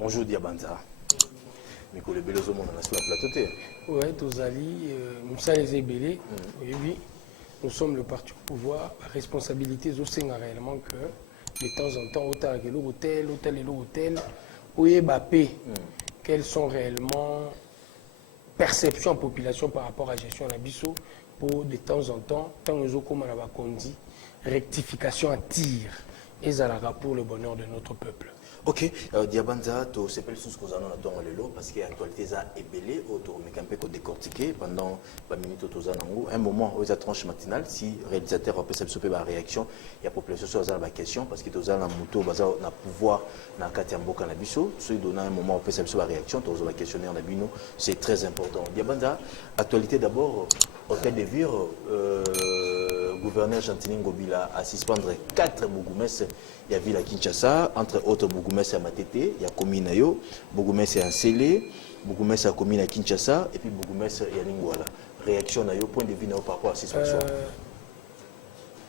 Bonjour Diabanza. Mikolo Belozo mon sur la plateau. Oui, Tozali, Moussa Ezebele, oui, nous sommes le parti au pouvoir. La responsabilité, c'est réellement que de temps en temps, autant que l'hôtel, oui, Bappé, quelles sont réellement perceptions en population par rapport à la gestion de l'Abisso pour de temps en temps, tant nous avons comme on dit, rectification à tir et ça pour le bonheur de notre peuple. Ok, Diabanza, tu sais pas ce que nous allons attendre parce que l'actualité est ébellée, mais quand même décortiqué pendant 20 minutes un moment où il y a tranche matinale, si le réalisateur peut se faire la réaction, il y a la population sur la question parce que tu as la moto, tu as le pouvoir dans le Katiambo Canabiso, tu as un moment où peut se faire la réaction, tu as la questionner en Abino, c'est très important. Diabanza, actualité d'abord, hôtel de Vire, gouverneur Gentini Ngobila a suspendre 4 bourgmestres. Il y a ville à Kinshasa, entre autres bourgmestres à Matete, il y a commune à Yo, bourgmestres à Sélé, bourgmestres à commune à Kinshasa et puis bourgmestres à Lingouala. Réaction à Yo, point de vue par rapport à la suspension.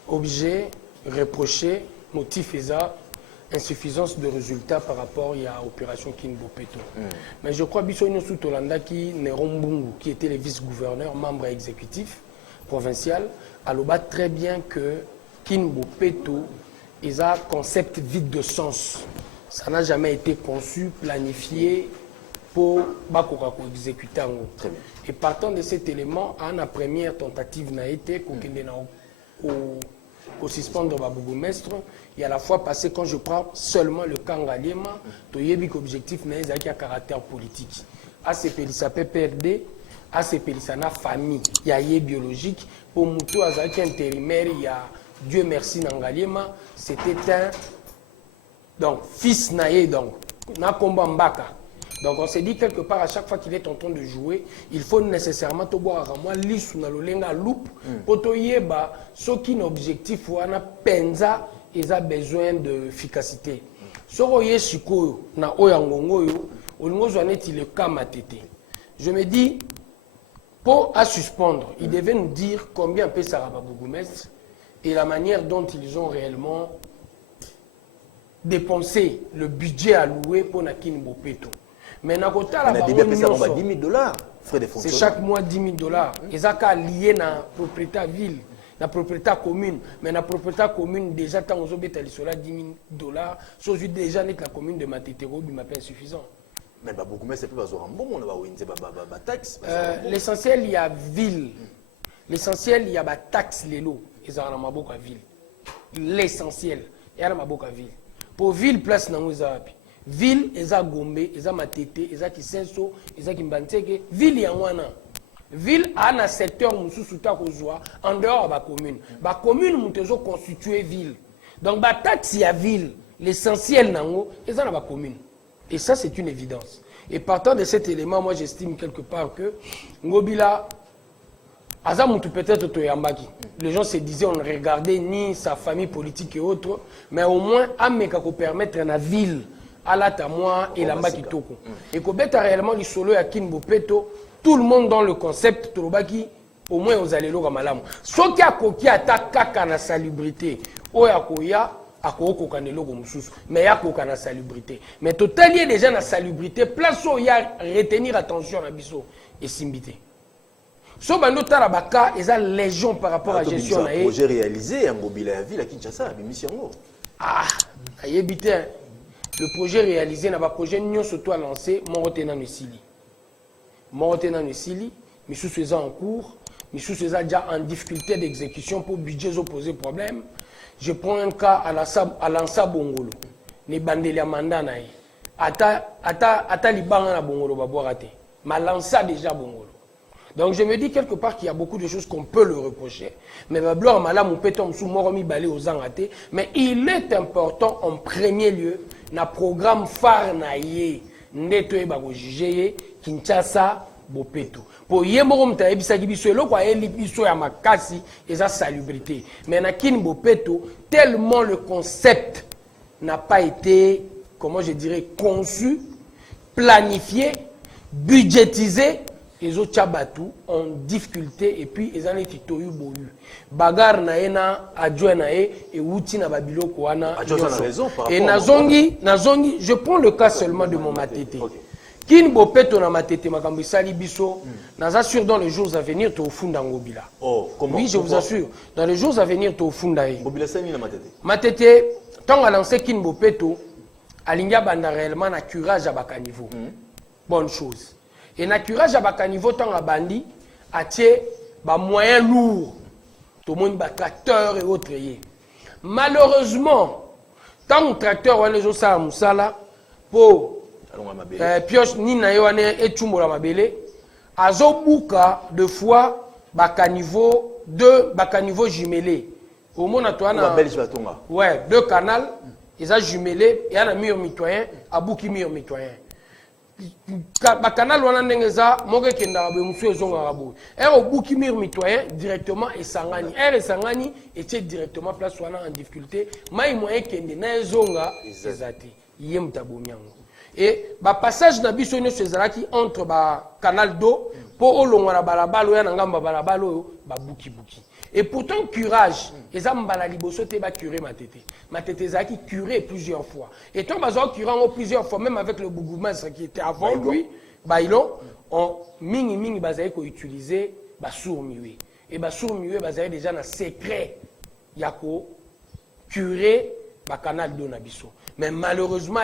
Objet, reproché, motif et ça, insuffisance de résultats par rapport à l'opération Kinbopeto. Mais je crois que Bissonio Soutolanda qui Nerombungu, qui était le vice-gouverneur, membre exécutif provincial, a le très bien que Kinbopeto ils ont un concept vide de sens. Ça n'a jamais été conçu, planifié pour exécuter. Et partant de cet élément, la première tentative n'a été qu'au suspendre le bourgmestre. Et à la fois passé, quand je prends seulement le Kangaliema, l'objectif n'a pas de caractère politique. ACP, ça peut perdre. ACP, ça n'a famille. Il y a biologique. Pour Moutou, Azaki intérimaire, il y a Dieu merci Nangaliema, c'était un fils naïe, donc Nakomba Mbaka. Donc on s'est dit quelque part à chaque fois qu'il est en train de jouer, il faut nécessairement te boire à moi l'issue na lolenga loupe pour te yeba ce qui est objectif ou ana penza ils a besoin d'efficacité. Soro yeshiko na oyangongo yo olingo zwaneti le kamatete. Je me dis pour à suspendre, il devait nous dire combien peut Saraba bourgmestre et la manière dont ils ont réellement dépensé le budget alloué pour Nakin Bopeto. Mais c'est chaque mois 10 000 $. Et ça a lié la propriété à ville, la propriété à commune. Mais la propriété à commune, déjà, quand on a 10 000 $, chose déjà la commune de Matétero, il m'a pas insuffisant. Mais c'est plus un taxe. L'essentiel, il y a ville. L'essentiel, il y a des taxes, les lots. Ils ont ma boca ville. L'essentiel, il y a ma boca ville. Pour ville, place dans les Arabes. Ville, ils ont Gombe, ils ont Matete, ils ont Kisenso, ils ont Kimbanteke. Ville, il y a Wana. Ville, a un secteur où en dehors de la commune. La commune, nous avons constitué ville. Donc, la taxe, il y a ville. L'essentiel, ils ont la commune. Et ça, c'est une évidence. Et partant de cet élément, moi, j'estime quelque part que Ngobila, Azamutu peut-être Toyambaki. Les gens se disaient, on ne regardait ni sa famille politique et autres, mais au moins, Ameka ko permettre à la ville, à la Tamoa et la Makitoko. Et qu'on bête réellement les solo à Kinbopeto, tout le monde dans le concept, Tolobaki, au moins aux allélos à Malam. Ce qui a koki attaque kaka na salubrité, Oyakoya, à Koko Kanelo Gomusus, mais ya koka na salubrité. Mais totalement déjà na salubrité, place où il y a retenir attention à Bisso et Simbité. So bando tarabaka eza légion par rapport à gestion na un projet réalisé en Ngobila ville à Kinshasa mission. Ayebité le projet réalisé na ba projet nyon surtout à lancer Morotena Nesili. Morotena Nesili, mais sous ces en cours, mais sous ces déjà en difficulté d'exécution pour budget opposé problème. Je prends un cas à l'Ansa Bongolo. Ne bandeli mandat na ata libanga na Bongolo ba boirate. Ma lança déjà Bongolo. Donc je me dis quelque part qu'il y a beaucoup de choses qu'on peut le reprocher. Mais mais il est important en premier lieu, na programme phare na ye, netoye bako juger Kinshasa Bopeto. Pour yemoro mta ebisaki biso eloko ayeli biso ya makasi eza salubrité. Mais na kin Bopeto, tellement le concept n'a pas été, comment je dirais, conçu, planifié, budgétisé, ils ont tchabatu en difficulté et puis ils ont été toyu boyu. Bagar na ena adjoint na et wuti na babilo koana. Et nazongi, je prends le cas seulement de mon matete. Kin bopeto na matete makambi sali biso, naza sûr dans les jours à venir to funda ngobila. Oh, comment? Oui, je vous assure, dans les jours à venir to funda e. Ngobila sali na matete. Matete, tant a lancé kin bopeto, alinga banda réellement na curage à bakaniveau. Bonne chose. Et na curage à bakaniveau tant a bandi, a tie ba moyens lourds. Tout le monde ba tracteur et autres. Malheureusement, tant que tracteur ou les autres musala pour pioche ni na yo ane et chumbola mabele, azo buka de fois bakaniveau deux bakaniveau jumelé. Au monde à toi na ouais, deux canaux, ils ont jumelé et un mur mitoyen, à bouki mur mitoyen. Bakanal wana ndengeza moke kenda be musu ezonga rabo au bouki mur mitoyen directement et sangani sangani était directement place wana en difficulté mai moyen kende na ezonga ezati yem tabomyango et ba passage na biso nyonso ezalaki entre ba canal d'eau pour olongwa na balabalo ya ngamba balabalo ba buki et pourtant curage ezambala liboso te ba curer matete zaki curé plusieurs fois et tant bazo curé plusieurs fois même avec le bourgmestre qui était avant lui bailo on mingi bazai ko utiliser ba sourd-muet et ba sourd-muet bazai déjà na secret yako curer ba canal d'eau na biso. Mais malheureusement,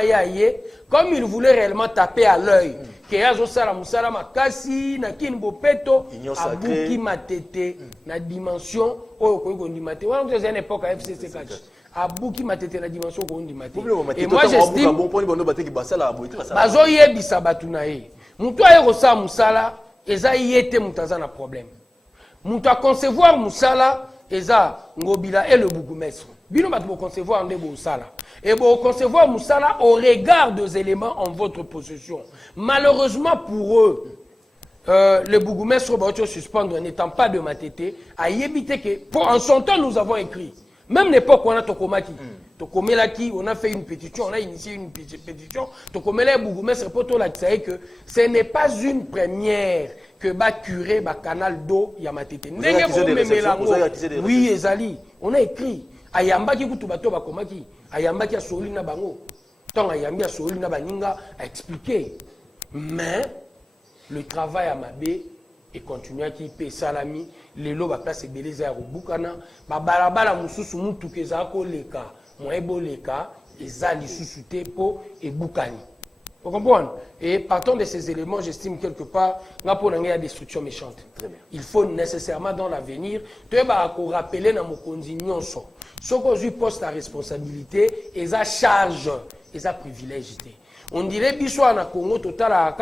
comme il voulait réellement taper à l'œil, qu'il y a Zosala Moussala Makasi, Nakin Bopeto, Abouki Matete, na dimension, oh, Kondimate. On a une époque à FCC Catch. Abouki Matete, la dimension Kondimate. Et moi, j'estime. Bazo Yebisa Batunae. Moutoua Erosa Moussala, Eza Yete Moutazana problème. Moutoua concevoir Moussala, Eza Ngobila et le Bougumestre. Bino bat concevoir en Moussala. Et vous concevoir Moussala au regard des éléments en votre possession. Malheureusement pour eux, le bourgmestre va suspendre n'étant pas de Matete, à y éviter que, en son temps, nous avons écrit. Même l'époque où on a Tokomaki, Tokomelaki, on a fait une pétition, on a initié une pétition, Tokomela bourgmestre pour tout que ce n'est pas une première que va curer le canal d'eau Yamatete. Oui, Ezali, on a écrit. Ayambaki kutubato bakomaki ayambaki asoli na bango tant ayambi asoli na baninga a expliqué mais le travail à Mabé et continue qui paie salami les lots ba place beleza ya bukana ba balabala mususu mutu keza ko leka moebo leka ezali susute po et bukani. Vous comprenez? Et partant de ces éléments, j'estime quelque part qu'il y a des destruction méchante. Il faut nécessairement dans l'avenir, tu vas rappeler dans mon continuum. Ce qu'on lui poste la responsabilité, et sa charge, et sa privilège. On dirait que dans Congo total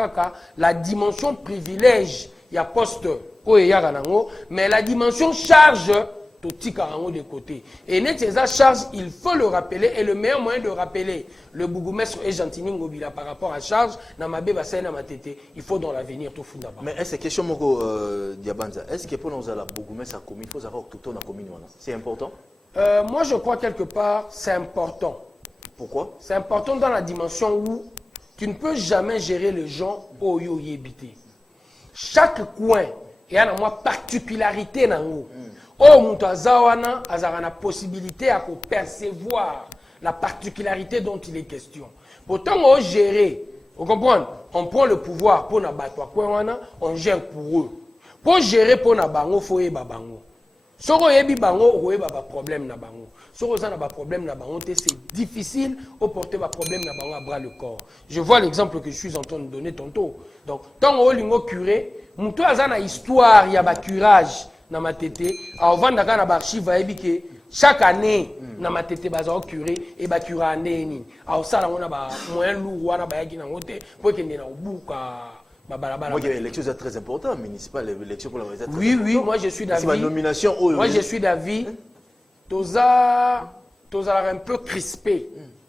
la dimension privilège, il y a poste, mais la dimension charge, de côté. Et net ces charge, il faut le rappeler. Et le meilleur moyen de rappeler le bourgmestre et Gentini Ngobila par rapport à charge, il faut dans l'avenir tout fond d'abord. Mais est-ce que question Moko Diabanza, est-ce que pour nous la bourgmestre à commune, il faut savoir que tout le commune, c'est important? Moi je crois quelque part c'est important. Pourquoi? C'est important dans la dimension où tu ne peux jamais gérer les gens au yo yébité. Chaque coin, il y a une particularité dans nous. Oh, Moutazawana a la possibilité à percevoir la particularité dont il est question. Pourtant, on gère, vous comprenez? On prend le pouvoir pour n'abattre, on gère pour eux. Pour gérer pour n'abango, il faut y babango. Si on y a bango, il y a un problème na bango. Si on a un problème na bango, c'est difficile de porter un problème na bango à bras le corps. Je vois l'exemple que je suis en train de donner tantôt. Donc, tant on a curé, Moutazawana histoire, il y a un curage. Na matete avant d'aka na archive que chaque année na matete baza curé et ba curé année ni au sala on a ba moyen lourd wana ba yaki na ngote pour que na obuka ba balabala. Moi l'élection c'est très important municipal l'élection pour la réalité. Oui, moi je suis d'avis. C'est ma nomination. Moi je suis d'avis. Toza un peu crispé.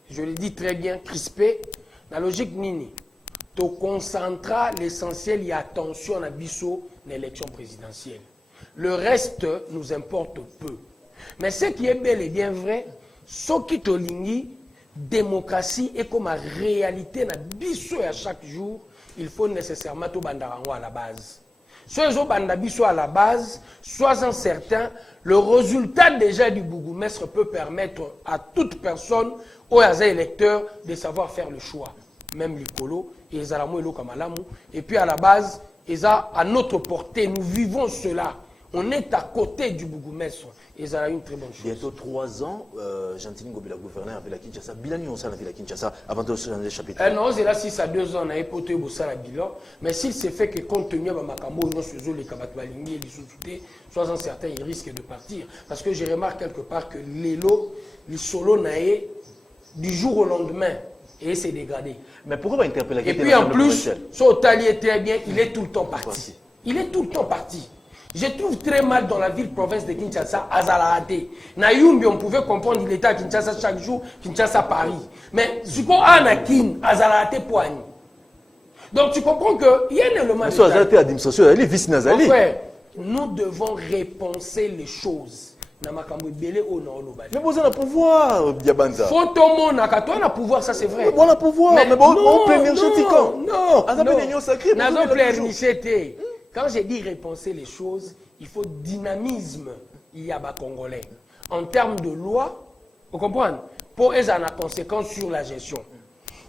Je le dis très bien crispé. La logique nini. To concentra l'essentiel et attention à biso l'élection présidentielle. Le reste nous importe peu. Mais ce qui est bel et bien vrai, ce qui te lingi, démocratie est comme une réalité na biso à chaque jour, il faut nécessairement tout bandarango à la base. Ceux qui ont à la base, soyez certains, le résultat déjà du bourgmestre peut permettre à toute personne, aux électeurs, de savoir faire le choix. Même l'Icolo, et les Alamou et l'Okamalamu. Et puis à la base, ils ont à notre portée, nous vivons cela. On est à côté du bourgmestre. Et ça a une très bonne chose. Bientôt 3 ans, Gentini Ngobila, gouverneur de la Kinshasa, Bilani, on s'en a vu la Kinshasa avant de changer le chapitre. Non, c'est là 6 à 2 ans, on a époté au Bossala bilan. Mais s'il s'est fait que compte tenu de Makambo, non, sur les Kabatbalingi et les sous-soutés, soyez certains, ils risquent de partir. Parce que je remarque quelque part que l'élo, les solos naé, du jour au lendemain, et s'est dégradé. Mais pourquoi pas interpeller? Et puis en plus, son talier très bien, il est tout le temps parti. Il est tout le temps parti. Je trouve très mal dans la ville-province de Kinshasa, à Zalaate. Nayumbi, on pouvait comprendre qu'il était à Kinshasa chaque jour, Kinshasa Paris. Mais ce qu'on a à Kin, à Zalaate Poigne. Donc tu comprends qu'il y a un élément. Mais soit Zalaate à Dimsosio, elle est vice Nazali. Nous devons repenser les choses. Mais vous avez le pouvoir, Diabanza. Faut ton monde, quand on a pouvoir, ça c'est vrai. On a le pouvoir, mais bon, on peut énergétique. Non, non. Quand j'ai dit repenser les choses, il faut dynamisme, il y a bas congolais. En termes de loi, vous comprenez, pour elles en a conséquence sur la gestion.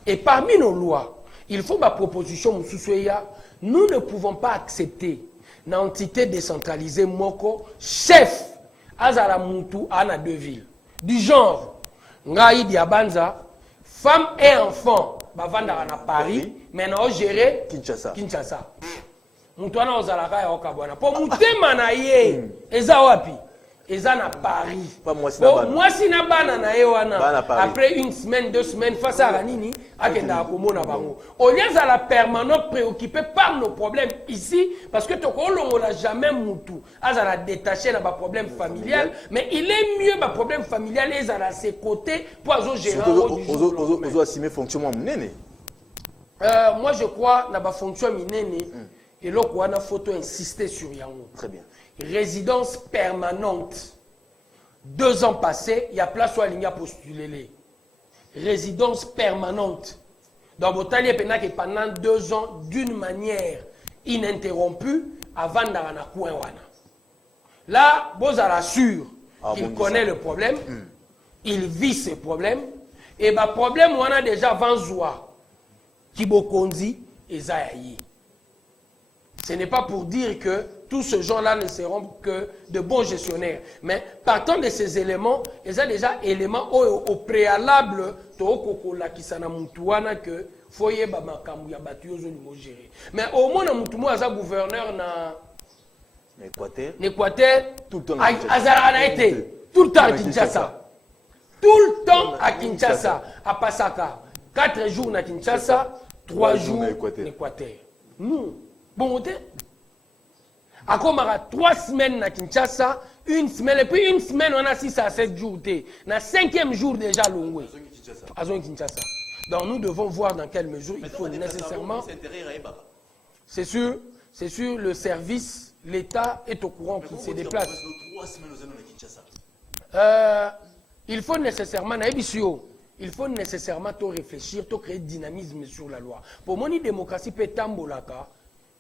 Et parmi nos lois, il faut ma proposition, nous ne pouvons pas accepter une entité décentralisée, Moko, chef, Azara Moutou, Ana 2 villes. Du genre, Ngaï Diabanza, femme et enfant, Bavanda à Paris, maintenant gérer Kinshasa. Mutwana ozalaka ya okabwana. Po mutema na ye, eza wapi? Eza na Paris. Moi si na bana na ye wana. Après une semaine, 2 semaines, face à Ranini, akenda akomona bango. Au lieu de la permanente préoccupé par nos problèmes ici, parce que on l'a jamais moutou. Azala détaché na ba problème familial, mais il est mieux ba problème familial les à ses côtés pour gérer. Ozo assumer fonctionnement mnene. Moi je crois na ba fonction minene. Et là, on a photo insister sur Yango. Très bien. Résidence permanente. 2 ans passés, il y a place où il y a postulé. Résidence permanente. Dans votre allié, pendant 2 ans, d'une manière ininterrompue, avant d'aller à Kouenwana. Là, Bozar assure qu'il connaît le problème, il vit ses problèmes, et le problème, on a déjà Vanzoua, Kibokonzi et Zayayi. Ce n'est pas pour dire que tous ces gens-là ne seront que de bons gestionnaires. Mais partant de ces éléments, il y a déjà éléments au préalable que foyer bamakamou ya batu yo gérer. Mais au moins mutumu aza gouverneur na Équateur tout le temps a été tout le temps à Kinshasa. Tout le temps à Kinshasa, à Pasaka. 4 jours à Kinshasa, 3 jours à Équateur. Nous bon, à Komara, 3 semaines à Kinshasa, 1 semaine, et puis 1 semaine, on a 6 à 7 jours. Na 5e jour déjà, Longwe. À Kinshasa. Donc nous devons voir dans quelle mesure il faut nécessairement. C'est sûr, le service, l'État est au courant qu'il se déplace. Il faut nécessairement, il faut nécessairement réfléchir, créer dynamisme sur la loi. Pour moi, la démocratie peut tambolaka.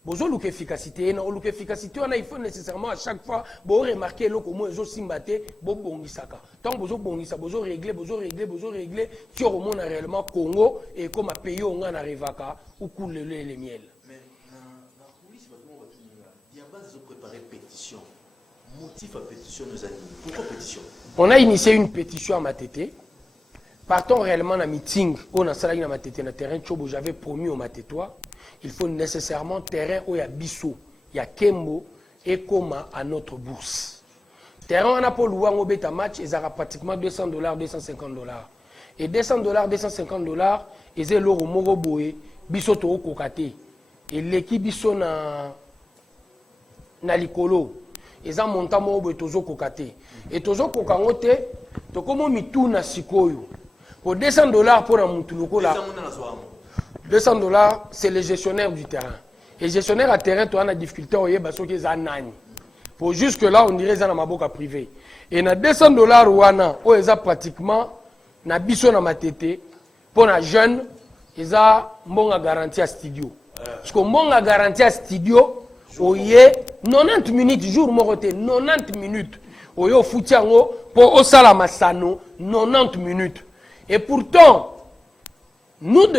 Bozo l'efficacité, il faut nécessairement à chaque fois remarquer le comment ils ont simbaté, bongisaka. Tant bozo bongisa, bozo régler, tu au monde réellement Congo et comme un pays on a revaka ou coule les miel. Mais la police va préparer pétition. Motif à pétition nous anime. Pourquoi pétition? On a initié une pétition à Matete. Partons réellement à meeting, on a salé à Matete na terrain Chobo, j'avais promis au Matetois. Il faut nécessairement terrain où il y a Bissau, il y a Kembo et Koma à notre bourse. Terrain on a pour louer un bêta match, ils aura pratiquement $200, $250. Et $200, $250, ils ont l'euro moroboé, Bissau to kokate. Et l'équipe Bissau na likolo, ils ont monté moroboé tozo kokate. Et tozo kokangote, to komo mitu na sikoyo. Pour $200 pour un moutuloko là. $200, c'est le gestionnaire du terrain. Et le gestionnaire à terrain, tu as une difficulté, pour jusque-là, on dirait que c'est un maboka privé. Et na $200, on a pratiquement, na biso na matete, pour un jeune, ils ont une garantie à studio. Parce que mon garantie à studio, oye 90 minutes jour moko te 90 minutes oye ofuti yango mpo osala masano 90 minutes et pourtant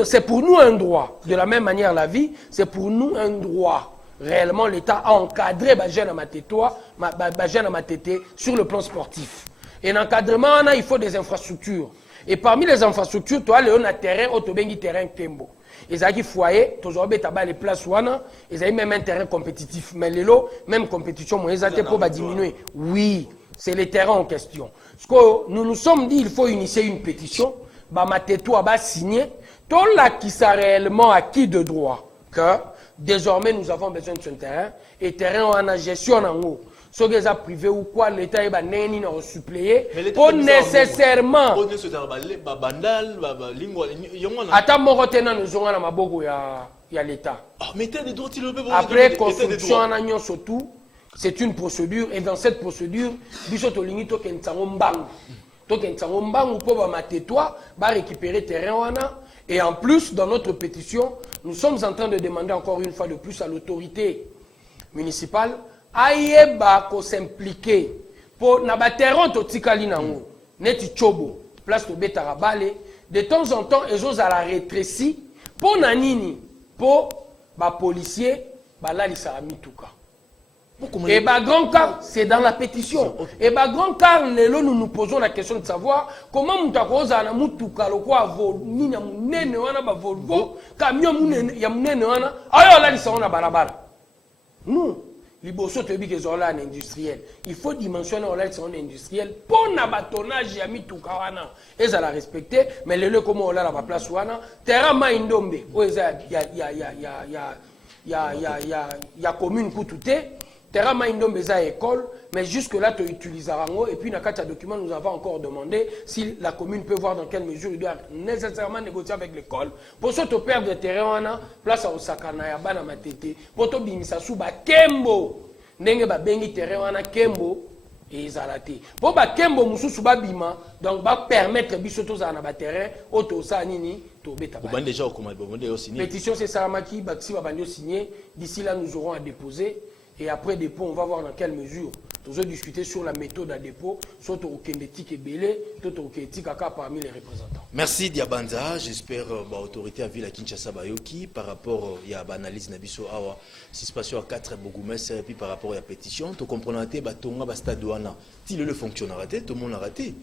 c'est pour nous un droit de la même manière la vie c'est pour nous un droit réellement l'État a encadré jeune à Matete sur le plan sportif et l'encadrement il faut des infrastructures et parmi les infrastructures tu as le terrain autobengi terrain Kembo. Ils ont foyer, toujours les places ils ont même un terrain compétitif. Mais les lots, même compétition, ils ont pour diminuer. Oui, c'est les terrains en question. Ce que nous nous sommes dit, il faut initier une pétition. Mateto a signé. Tout là qui s'est réellement acquis de droit. Que désormais nous avons besoin de ce terrain. Et terrain en a gestion en haut. Ce qui est privé ou quoi, l'État est suppléé pour nécessairement. Attends, mon retenu, nous aurons la maboko ya l'État. Après construction en agnon surtout, c'est une procédure et dans cette procédure, biso to lingi to kentango mbangu. To kentango mbangu pour ba matetwa, ba récupérer terrain wana et en plus dans notre pétition, nous sommes en train de demander encore une fois de plus à l'autorité municipale ayeba ko s'impliquer pour na ba terrain to tikali nango neti chobo place to betara bale de temps en temps ezos à la rétréci pour nanini pour ba policier ba la lisara mituka et ba grand cas c'est dans la pétition et ba grand cas nous nous posons la question de savoir comment mutakoza na mutuka lokwa vol ni na munene wana ba Volvo camion munene ya munene wana ayo la lisara na barabara nous liboso to bike zola en industriel il faut dimensionner la son industriel pour na batonnage ya mituka wana ezala respecter mais lelo comme on la place wana terrain ma indombe o eza ya commune kutute terrain ma indombe eza école mais jusque là tu utiliseras ngo et puis na kata document nous avons encore demandé si la commune peut voir dans quelle mesure il doit nécessairement négocier avec l'école pour ce to perdre de terrain wana place à Osakana ya bana Matete pour to bimisa su ba Kembo ndenge ba bengi terrain wana Kembo et ezalate pour ba Kembo mususu ba bima donc ba permettre biso to za na ba terrain auto sa nini to beta ba déjà au comment ba signer pétition c'est Saramaki Baxi ba bandi signer d'ici là nous aurons à déposer et après dépôt on va voir dans quelle mesure nous allons discuter sur la méthode à dépôt, soit au Kendetik et Belé, tout au Kendetik parmi les représentants. Merci Diabanza, j'espère l'autorité à Ville à Kinshasa Bayoki par rapport à l'analyse Nabiso Awa, si se passe à 4 Bogoumès et puis par rapport à la pétition, tu comprends que Tonga stade douana, si le fonctionne raté, tout le monde a raté.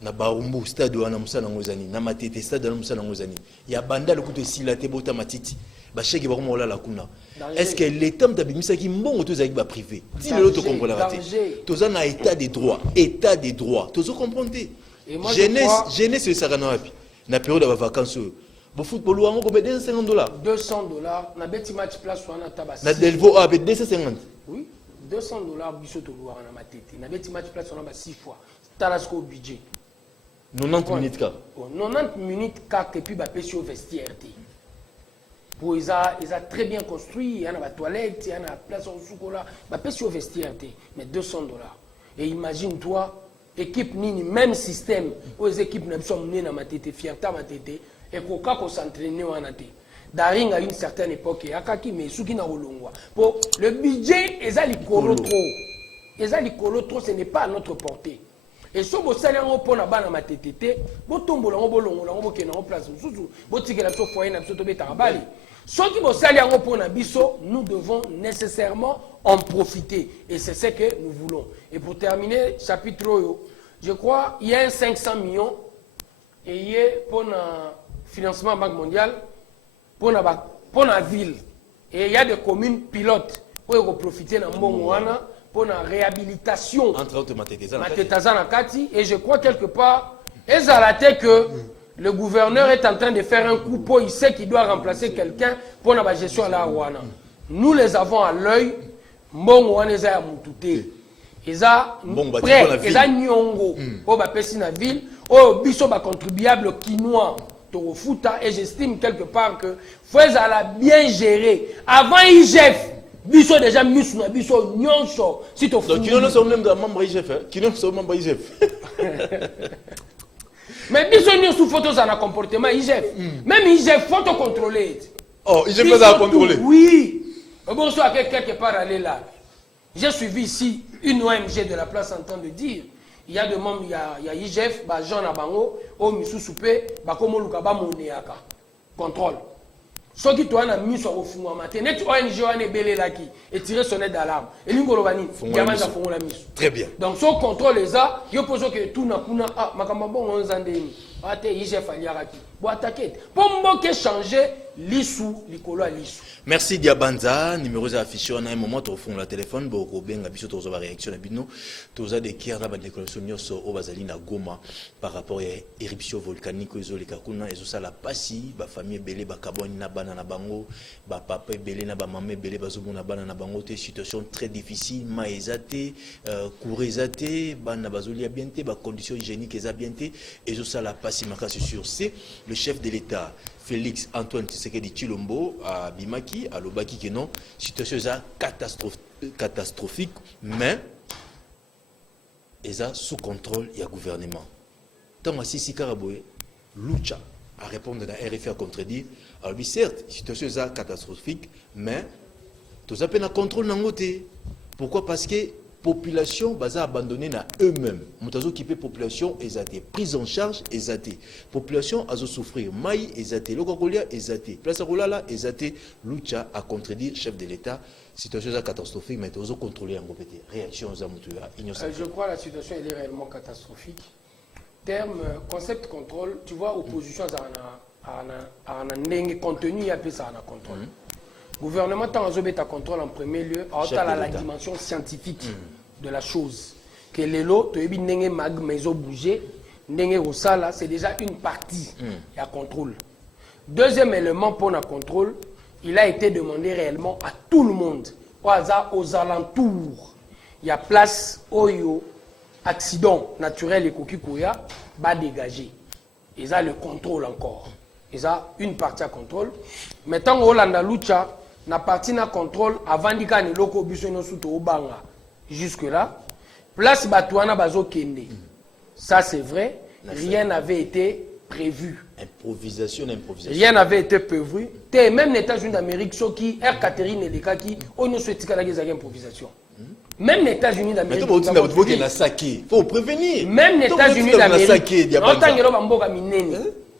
Na Barumbu stade douana Moussana Ngozani, na Matete stade douana Moussana Ngozani. Il y a banda le coup de silate bota matiti. Bacheki barmo la kuna. Est-ce que l'État d'abimisa qui mbongo tous avec ba privé? Si le autre comprend la raté. Tous en a état des droits, tous comprenez. Jeunesse c'est ça na wapi. Na période de vacances. Bo football ou on peut $250. $200 na beti match place wana tabasi. Na Delvo a 250. Oui, $200 biso to louar na Matete. Na beti match place wana ba 6 fois. Talasco budget. 90 minutes car. 90 minutes car et puis ba pesi au vestiaire. Pour ils a très bien construit, il y a la toilette, il y a la place au chocolat, bah pas sur vestiaire mais $200. Et imagine-toi, équipe nini même système, aux équipes ne sont menées dans Matete, fierté Matete, et qu'on s'entraîner en athée. Daring à une certaine époque, Akaki mais Suki na Olongwa. Pour le budget, ils ont l'écolo trop. Ils ont l'écolo trop, ce n'est pas à notre portée. Et si vous avez un peu de bana matete, vous tombez dans le place, vous tirez la foyer, nous devons nécessairement en profiter. Et c'est ce que nous voulons. Et pour terminer, chapitre, je crois, il y a 500 millions et il y a pour le financement Banque mondiale, pour la ville. Et il y a des communes pilotes pour profiter de Mbongwana. Pour la réhabilitation entre autres Matetazana Kati et je crois quelque part ezalate que le gouverneur est en train de faire un coup pour il sait qu'il doit remplacer quelqu'un pour la gestion à la Rwanda. Nous les avons à l'œil mbongo wana eza ya mutute eza prêt eza nyongo o ba pesi na ville o biso ba contribuable kinois to futa et j'estime quelque part que faut la bien gérer avant IGF. Biso déjà misu na biso nyonso si to donc qui ne sont même dans membre IGF qui ne sont membre IGF mais biso nyonso photo ça na comportement IGF même IGF faut te contrôler oh IGF peut ça contrôler oui Bonsoir, quelque part aller là. J'ai suivi ici une ONG de la place en train de dire, il y a des membres, il y a IGF, Jean Nabango, au Missou Soupé, Bakomo Lukaba Moneaka. Contrôle. Ce qui doit être mis sur le fond, net ONG est belé là qui et tirer sonnette d'alarme. Et l'ingolobani, il y a mal à fond la mise. Très bien. Donc, son contrôle les a, il pose que tout n'a pas, ah, Makamabon, on s'en déni. Ah, t'es IGF à l'Iraki. Bon, attaquer. Pour moi, que changer l'issue, l'icolo à l'issue. Merci Diabanza, numéro affiché en un moment, tu fond la téléphone, beaucoup bien, la biso, tu as réaction à bino, tu as des kirs là, des déclarations au Bazali na Goma par rapport à éruption volcanique, aux les kakuna, et ça la passi, ba famille belé, ba kaboni na banana bango, ba papa belé na ba mamé belé, ba zobo na banana bango, te situation très difficile, ma ezate, courezate, ba na bazoli a bienté, ba conditions hygiéniques eza bienté, et ça la passi, ma casse sur c'est le chef de l'État. Félix Antoine Tshisekedi Tshilombo à Bimaki, à Lobaki, qui non, situation catastrophique, mais ils sont sous contrôle, il y a gouvernement. Tant que Sisi Karaboye, Lucha, à répondre à la RFI à contredire, alors certes, situation est catastrophique, mais tout ça peine à contrôle dans côté. Pourquoi? Parce que population basa abandonnée à eux-mêmes. Moutazo qui peut population exaté, prise en charge exaté. Population a souffrir, maï exaté, lokokolia exaté, place à rolala exaté. Lucha a contredit chef de l'État. Situation catastrophique, mais toujours contrôler en groupe. Réaction aux amoutuas. Je crois que la situation elle est réellement catastrophique. Terme concept contrôle, tu vois opposition à un contenu il y a peu ça en contrôle. Gouvernement tant à contrôle en premier lieu à la dimension scientifique de la chose. Que les lots, tu as vu mag mais bouger, là c'est déjà une partie à contrôle. Deuxième élément pour le contrôle, il a été demandé réellement à tout le monde, aux alentours. Il y a place oyo accident naturel et kokikoya va dégager. Et ça le contrôle encore. Et ça une partie à contrôle. Maintenant au Hollanda Lucha na partie na contrôle avant d'y gagner loko biso no suto obanga jusque là place batouana bazo kende ça c'est vrai rien n'avait été prévu improvisation rien n'avait été prévu même les États-Unis d'Amérique ceux qui Air Catherine et les cas qui on ne souhaite pas la improvisation même les États-Unis d'Amérique il faut prévenir même les États-Unis d'Amérique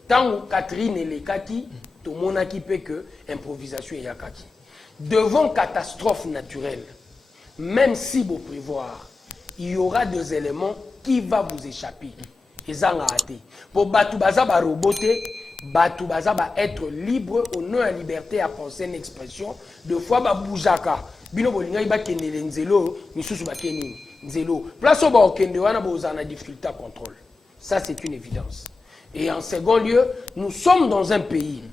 tant Catherine et les cas qui tout le monde qui peut que improvisation et yakaki. Devant catastrophe naturelle, même si vous prévoir, il y aura des éléments qui vont vous échapper. Et ça a été. Pour Batoubaza va roboter, Batoubaza va être libre, au nom de la liberté à penser une expression. De fois, va boujaka. Bino bolinga iba kenele nzelo, misusu ba kenini nzelo. Place au ba okende wana bozana difficulté à contrôle. Ça c'est une évidence. Et en second lieu, nous sommes dans un pays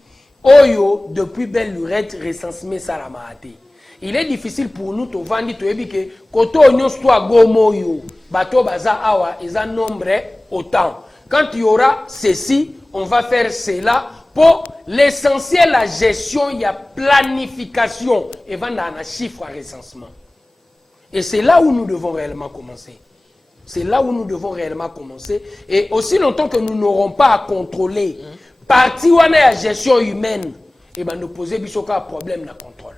Oyo, depuis belle lurette, recensement Salamate. Il est difficile pour nous de vendre, que koto onyo soit gomo yo, bato baza awa, ils ont nombre autant. Quand il y aura ceci, on va faire cela. Pour l'essentiel, la gestion, il y a planification. Et vendre un chiffre à recensement. Et c'est là où nous devons réellement commencer. C'est là où nous devons réellement commencer. Et aussi longtemps que nous n'aurons pas à contrôler partie où on a la gestion humaine, et ben nous poser un problème de contrôle.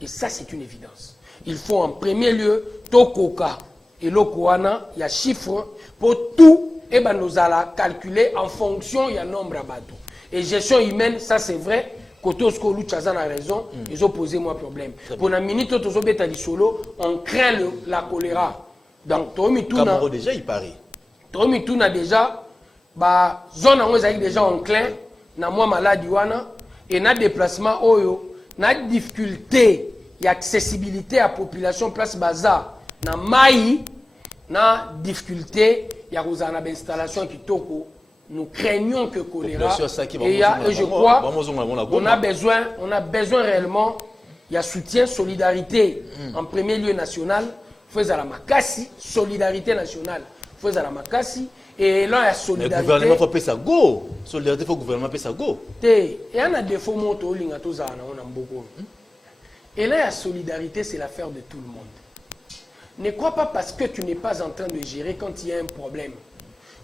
Et ça, c'est une évidence. Il faut en premier lieu, Tokoka et Lokoana, il y a chiffres pour tout, et ben nous allons calculer en fonction il y a nombre à bateau. Et gestion humaine, ça c'est vrai, côté Osko Luchazan a raison, ils ont posé moi problème. Pour la minute, on craint la choléra. Donc, Camaro déjà, il paraît. Tomituna déjà, bah zone où ils déjà enclin na moi maladie wana et na déplacement oyo na difficulté et accessibilité à population place baza na mai na difficulté il y a une installation qui toko nous craignons que choléra et je crois on a besoin réellement il y a soutien solidarité en premier lieu national faisant la makasi solidarité nationale faisant la makasi. Et là, il y a solidarité. Le gouvernement faut payer ça go. Solidarité, il faut que le gouvernement paye ça go. Il y a un défaut, et là, la solidarité, c'est l'affaire de tout le monde. Ne crois pas parce que tu n'es pas en train de gérer quand il y a un problème.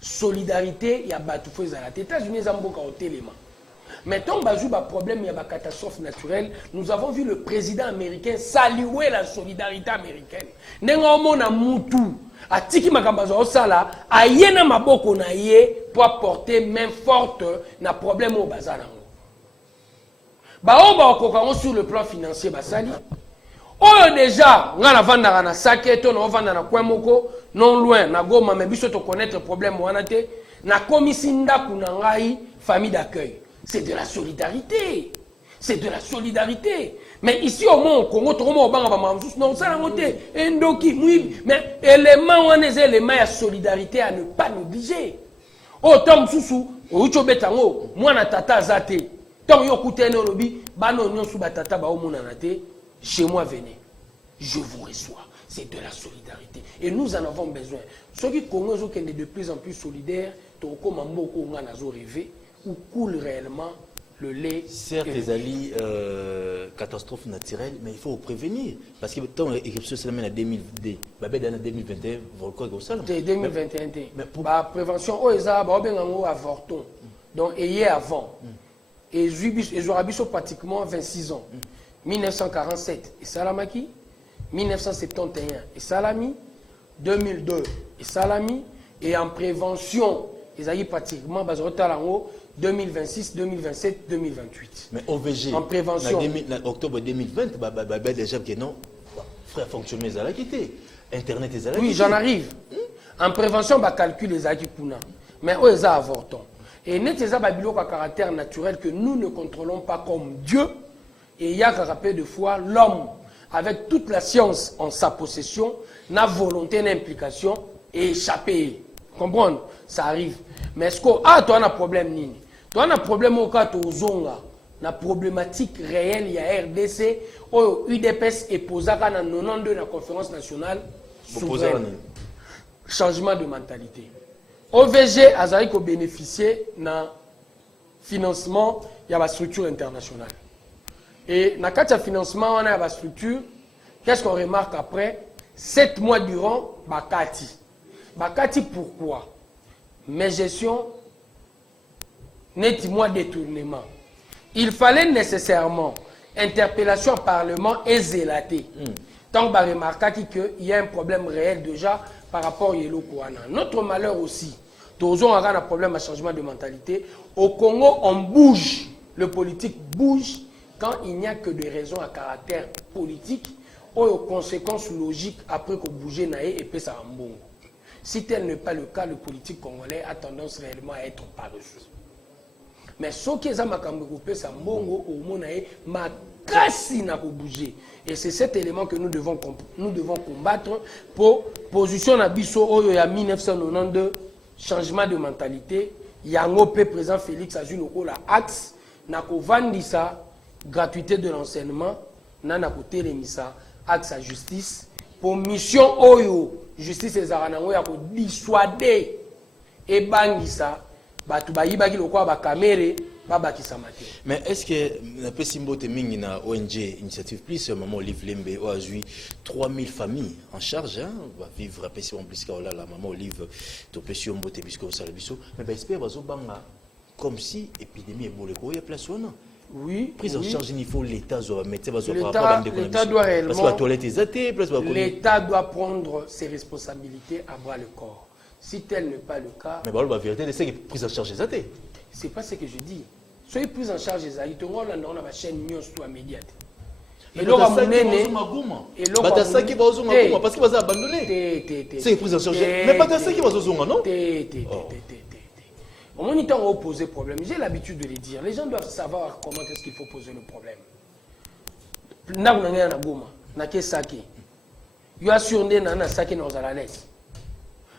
Solidarité, il y a Batoufou Zala. Les États-Unis, ils ont beaucoup au téléma. Mais tant que il y a problème, il y a des catastrophes naturelles, nous avons vu le président américain saluer la solidarité américaine. Nengo na mutu, atiki makambazo osala, ayena maboko na ye pour apporter main forte na problème au bazar. Ba okoka sur le plan financier basali. Oyo déjà, nga na vanda na saketo na vanda na kwemoko, non loin na Goma mais biso to connaître problème wana te, na komisi ndaku na ngai famille d'accueil. C'est de la solidarité. C'est de la solidarité. Mais ici au moins au Congo, tout le monde va non, ça n'a monté. Mais élément, on est élément de solidarité à ne pas négliger. Oh, Tom Soussou, au Uchobetango, moi na tata zate. Tom Yokute no lobi, bano nyon sou batata ba omonanate, chez moi venez. Je vous reçois. C'est de la solidarité. Et nous en avons besoin. Ceux qui Congolais qui sont de plus en plus solidaires, tout comme un mot qu'on a rêvé, où coule réellement le lait. Certes, les alliés, catastrophe naturelle, mais il faut prévenir. Parce que tant éruption, c'est la même en 2002. Babé dans 2021, volcan est au sol. C'est 2021. Mais pour la prévention, oh, ils ont avorton. Donc, ayez avant. Et ils ont pratiquement 26 ans. 1947, et Salamaki. 1971, et Salami. 2002, et Salami. Et en prévention, ils ont pratiquement 2026, 2027, 2028. Mais OVG, en prévention. En octobre 2020, déjà que non, frère fonctionne les ala quitté. Internet les ala quitté. Oui, j'en arrive. En prévention, on calcule les akipuna. Mais eux, ils ont avorton. Et net, ils ont un caractère naturel que nous ne contrôlons pas comme Dieu. Et il y a qu'à rappeler de fois, l'homme, avec toute la science en sa possession, n'a volonté, n'implication et échapper. Comprendre? Ça arrive. Mais est-ce que, toi, on a un problème, Nini? Toi, on a un problème au cas où Zonga, la problématique réelle, il y a RDC, où UDPS est posé dans 92 de la conférence nationale souveraine. Changement de mentalité. OVG a bénéficié d'un financement, il y a une structure internationale. Et dans le financement, on a une structure. Qu'est-ce qu'on remarque après? 7 mois durant, Bakati. Bakati, pourquoi? Mes gestions, net-moi détournement. Il fallait nécessairement interpellation au Parlement et zélaté. Tant qu'on remarque qu'il y a un problème réel déjà par rapport à Yelo Kouana. Notre malheur aussi, tous on a un problème à changement de mentalité. Au Congo, on bouge. Le politique bouge quand il n'y a que des raisons à caractère politique ou aux conséquences logiques après qu'on bouge et puis ça en bon. Si tel n'est pas le cas, le politique congolais a tendance réellement à être paresseux. Mais ce qui est à ça mbongo au monde makasi na bouger. Et c'est cet élément que nous devons combattre pour position na biso oyo ya 1992 changement de mentalité. Yango pe président Félix Azul la axe na ko vandisa gratuité de l'enseignement na côté remisa axe à justice pour mission oyo justice ezaranango ya ko dissuader et bangisa batu bayibaki lokwa ba kamere babakisa mate. Mais est-ce que na pesimbo te mingi na ONG Initiative Plus maman Olive Lembe a joué 3000 familles en charge hein va vivre à pesimbo plus que la maman Olive to pesimbo te bisko sala biso mais ba espère bazo banga comme si épidémie ebola ko ya place wana. Oui, prise en charge il faut l'état doit mettre l'État doit réellement parce que la toilette est athée place l'État doit prendre ses responsabilités à bras le corps. Si tel n'est pas le cas, mais la vérité c'est que prise en charge est athée. C'est pas ce que je dis. Soyez prise en charge des aïtos, on a une chaîne news tout immédiate. Et l'on va mener et l'on va ça qui va aux Maguma parce qu'il va abandonner. C'est prise en charge. Mais pas de ça qui va aux Zonga non? Au moniteur on poser problème. J'ai l'habitude de le dire. Les gens doivent savoir comment est-ce qu'il faut poser le problème. Na unangea na Goma, na kesaki. Yo assurné na saki na ozalales.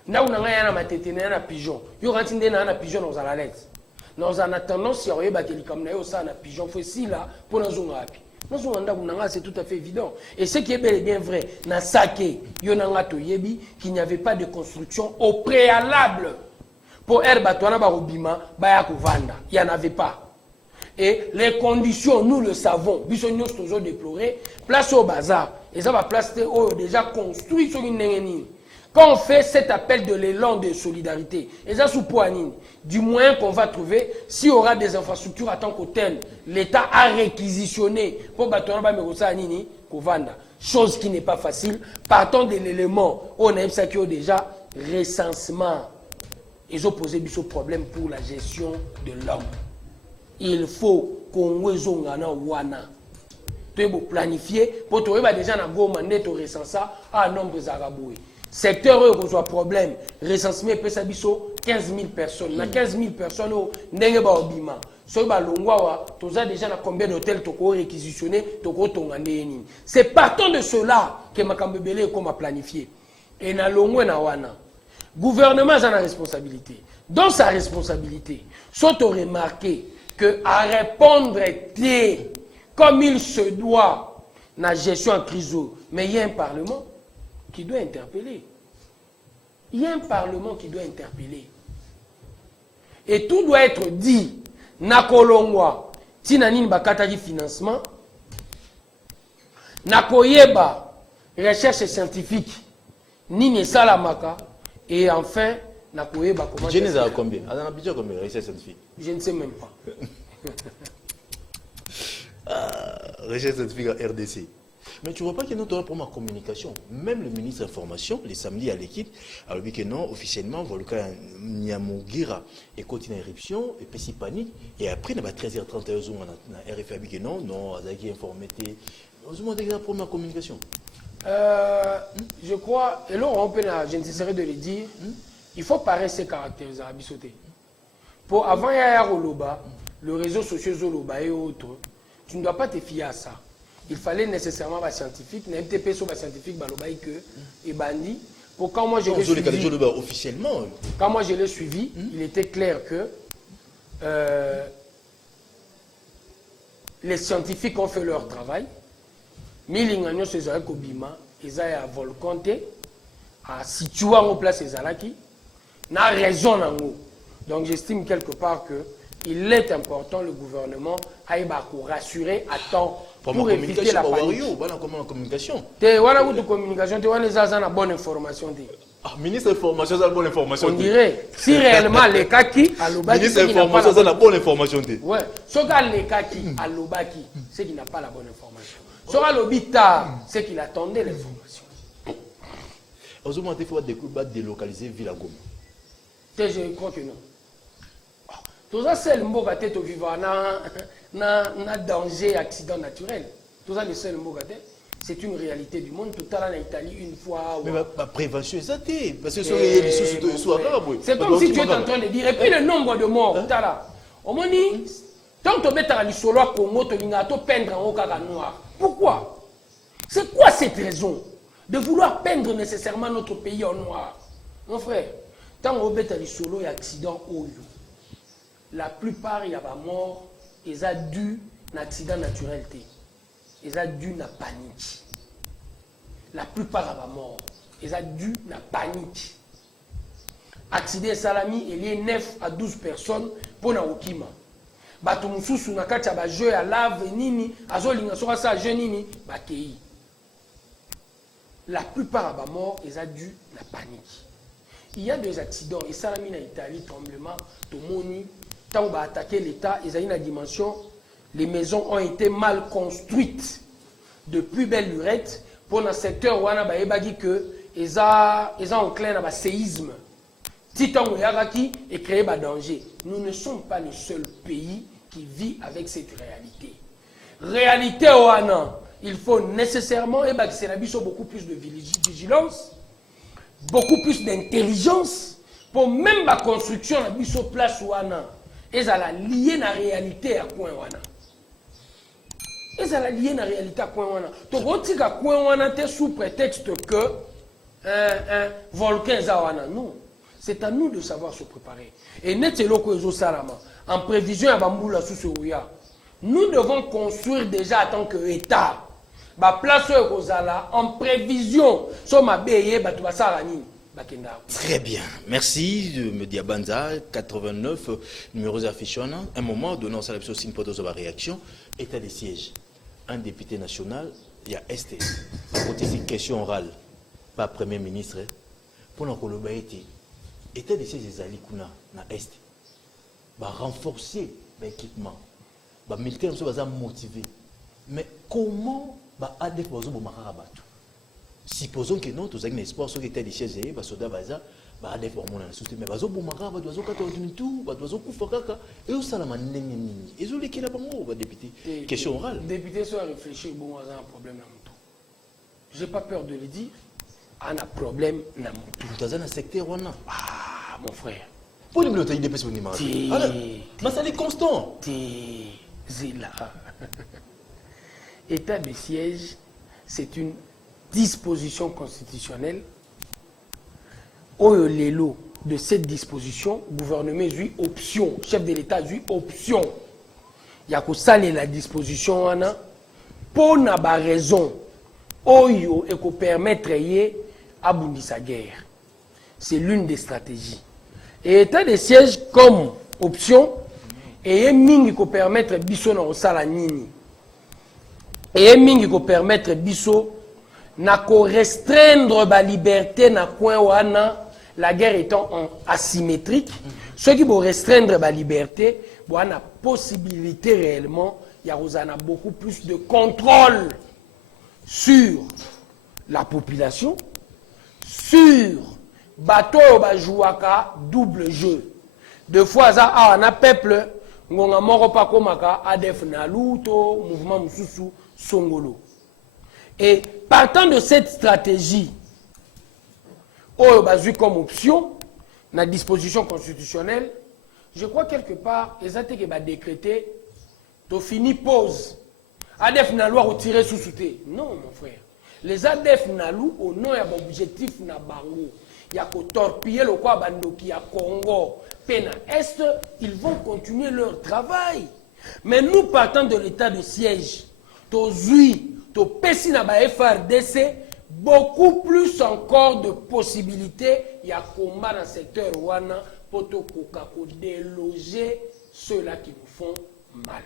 Na unangea na matete na pigeon. Yo rantinde na pigeon na ozalales. Nous en attendant si on a un pigeon facile là pour nous api. C'est tout à fait évident. Et ce qui est bel et bien vrai, dans Saké, qu'il n'y avait pas de construction au préalable pour Herbatouana Barobima, Bayakovanda. Il n'y en avait pas. Et les conditions, nous le savons, nous toujours déploré, place au bazar. Et ça va place déjà construit sur une nénénie. Quand on fait cet appel de l'élan de solidarité, et ça sous Poanine, du moyen qu'on va trouver, s'il y aura des infrastructures à tant qu'hôtel, l'État a réquisitionné pour Batouana Nini, Kovanda. Chose qui n'est pas facile. Partons de l'élément, on a déjà recensement. Ils ont posé des problèmes pour la gestion de l'homme. Il faut qu'on wana. Tu peux planifier pour trouver déjà un gros mandat de recensement à nombre d'Araboués. Secteur où il y a problème, recensement peut s'abisso 15 000 personnes. Na 15 000 personnes, n'engue ba obima. So ba longwa, tu as déjà combien d'hôtels tu as réquisitionné, tu as c'est partant de cela que Makambebele est comme à planifier. Et na longwa na wana. Gouvernement a la responsabilité. Dans sa responsabilité, soit remarqué que à répondre comme il se doit la gestion en crise, mais il y a un parlement qui doit interpeller. Il y a un parlement qui doit interpeller. Et tout doit être dit. Nakolongwa, tinanin bakatagi financement, nakoyeba recherche scientifique, nini salamaka, et enfin, nakoyeba comment. Je ne sais pas combien. Combien recherche scientifique. Je ne sais même pas. Recherche scientifique à RDC. Mais tu vois pas que nous avons pour ma communication. Même le ministre de l'Information, les samedis à l'équipe, a dit que non, officiellement, Volcan Nyamugira est continué éruption, et puis panique. Et après, à 13h30, on a RFA dit que non, non, on a informé. Nous avons pour ma communication. Je crois, et là, je ne cesserai de le dire, il faut parer ces caractères à Bissoté. Pour avant, il y a Roloba, le réseau social Zoloba et autres, tu ne dois pas te fier à ça. Il fallait nécessairement un scientifique, n'MTP sur un scientifique, et Bandi. Pour quand moi je l'ai suivi, officiellement. Quand moi je l'ai suivi, il était clair que les scientifiques ont fait leur travail. Milingagno se zara kobima, ils a volcanté, à situer en place les alaki, n'a raison nango. Donc j'estime quelque part que il est important le gouvernement à rassurer à temps pour éviter la panique. Comment communication? Tu vois où de communication, tu vois les agents à bonne information. Ah, ministre de l'information, c'est la bonne information. On dirait, si réellement les kaki à l'Obaki, ministre de l'information, c'est la bonne information. Ouais, ce que les kaki à l'Obaki, c'est qu'il n'a pas la bonne information. Ce que l'Obita, c'est qu'il attendait l'information. Aujourd'hui, il faut délocaliser Ville à Goma. Je crois que non. Tout ça, c'est le mot que tu vis na danger, accident naturel. Tout ça, le seul mot que c'est une réalité du monde. Tout à l'heure en Italie, une fois. Mais ma prévention, c'est ça. Parce que c'est comme si tu es en train de dire. Et puis le nombre de morts, tout à l'heure. On m'a dit, tant que tu mets à solo à Congo, tu vas peindre en haut noir. Pourquoi? C'est quoi cette raison de vouloir peindre nécessairement notre pays en noir? Mon frère, tant que tu mets à solo, il y a accident au lieu. La plupart, il y a des morts, ils ont dû à un accident naturel. Ils ont dû à panique. La plupart, il y a des morts, ils ont dû à panique. Accident salami, il y a 9 à 12 personnes pour na okima. Bato mususu na kati ya ba jeu ya lave nini, azolinga soka sa jeu nini, ba kei. La plupart, il y a des morts, ils ont dû à panique. Il y a des accidents, et salami en Italie, tremblement, tomoni. Quand on va attaquer l'État, ils ont une dimension. Les maisons ont été mal construites depuis belle lurette pour le secteur où on a dit qu'ils ont enclin à un séisme. Titan Oyaraki est créé un danger. Nous ne sommes pas le seul pays qui vit avec cette réalité. Réalité Oana, il faut nécessairement beaucoup plus de vigilance, beaucoup plus d'intelligence pour même la construction de place Oana. Ils ont lié la réalité à quoi wana. Ils ont lié la réalité à quoi wana. Donc on dit qu'à quoi wana t'es sous prétexte que un volcan zawana. Non, c'est à nous de savoir se préparer. Et net loko ezo salama en prévision à bamboula sous souya. Nous devons construire déjà en tant que État. Ba place kozala en prévision. So mabeye batu basala nini. Très bien, merci de me dire Banza 89 numéros affichés. Un moment donnant ça aussi une photo sur la réaction. État des sièges. Un député national, il y a ST. À côté c'est question orale, pas premier ministre, pour nous collaborer. État de siège des Alikuna na Est, renforcer l'équipement, les militaires sont motivés. Mais comment ADF va se battre? Supposons que non, tous les espoirs sont état de siège des soldats ADF va monter la mais bazo bomaka ba dozo kata tout ba dozo kufa kaka et au salama ndenge nini et zo lekela bango ba député question orale député soit réfléchir bon on a un problème na mutu j'ai pas peur de le dire on a problème na mutu dans un secteur wana ah mon frère pour les militaires IDPS on image mais ça est constant zila état de siège c'est une disposition constitutionnelle. Au l'élo de cette disposition, le gouvernement a eu option, chef de l'État a eu option. Il y a que ça la disposition pour n'a pas raison. Oyo et qu'on permettre à boundi sa guerre. C'est l'une des stratégies. Et état de siège comme option et mingi ko permettre biso na osala nini. Et mingi ko permettre biso na ko restreindre ba liberté na coin wana. La guerre étant asymétrique, ceux qui vont restreindre la liberté, vont avoir la possibilité réellement, il y a beaucoup plus de contrôle sur la population, sur bateau jouaka double jeu. Deux fois, ça a un peuple, on a mort pas comme ADF Naluto, mouvement Moussou Songolo. Et partant de cette stratégie, comme option, la disposition constitutionnelle, je crois quelque part, les athées qui va décréter, tu fini pause. ADF n'a loi retirer sous souté. Non, mon frère. Les ADF n'a loi, au nom de l'objectif n'a bango. Il y a qu'au torpiller le quoi bando qui a Congo, Pena Est, ils vont continuer leur travail. Mais nous partant de l'état de siège, tu zui, tu pessi na ba FRDC, beaucoup plus encore de possibilités, il y a combat dans le secteur Wana pour déloger ceux-là qui nous font mal.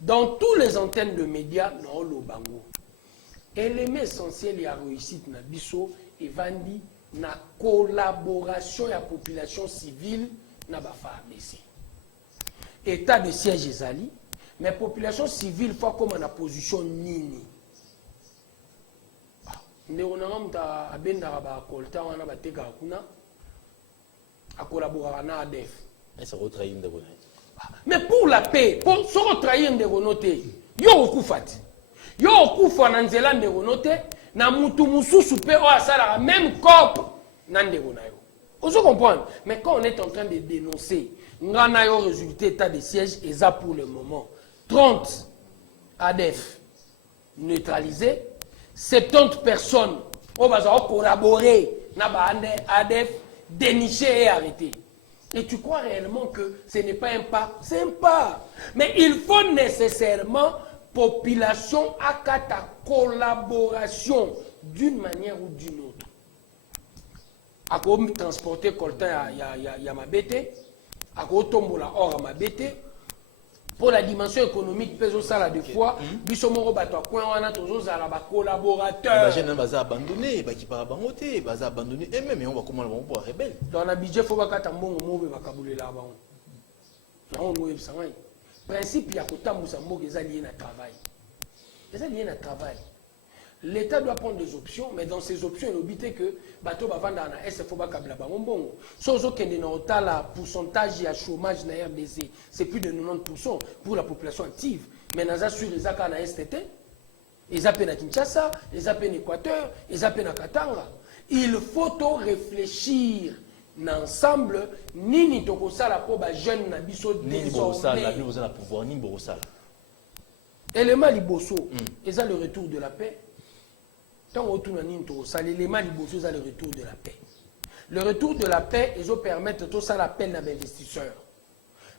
Dans tous les antennes de médias, non, le bango. L'élément essentiel et la réussite na biso et vandi na collaboration et la population civile na ba FARDC. État de siège ezali, mais population civile faut comme en position nini. Ndeko na ngamta abendaka ba kolta wana bateka kuna a collaborer na ADF. Ça va trahir ndeko. Mais pour la paix, pour se trahir ndeko noté, yo okufati. Yo okufa na nzela ndeko noté, na mutu mususu pe o asala même corps na ndeko na yo. Vous comprenez? Mais quand on est en train de dénoncer, ngana yo résultat état de siège et ça pour le moment 30 ADF neutralisés. 70 personnes ont collaboré avec ADF, déniché et arrêté. Et tu crois réellement que ce n'est pas un pas? C'est un pas. Mais il faut nécessairement population à ta collaboration d'une manière ou d'une autre. À quoi transporter coltan à ma bête, à quoi tombola or à ma bête. Pour la dimension économique, peso ça là deux fois, bisomoro bato coin wana tozo zala ba collaborateur. Les jeunes vont abandonner, qui par abangoté, vont abandonner et même on va comment on va rebelle. Dans la budget faut pas katambongo mobe ba kabule la ba. Non moye sangai. Principe ya kotambusa mboka ezali na travail. Ezali na travail. L'État doit prendre des options, mais dans ces options, il obite que bateau va vendre na SFO ba kabla ba bongo. Sozo kende na otala pourcentage ya chômage na RDC, c'est plus de 90% pour la population active. Mais naza sur les aka na STT, les appels à Kinshasa, les appels Équateur, les appels à Katanga. Il faut réfléchir ensemble nini tokosala po ba jeune na biso nini borosala nini bozala pouvoir nini borosala. Élément liboso, et ça le retour de la paix. Tant autour de l'élément liboso, c'est le retour de la paix. Le retour de la paix, ils permettent tout ça l'appel d'investisseurs.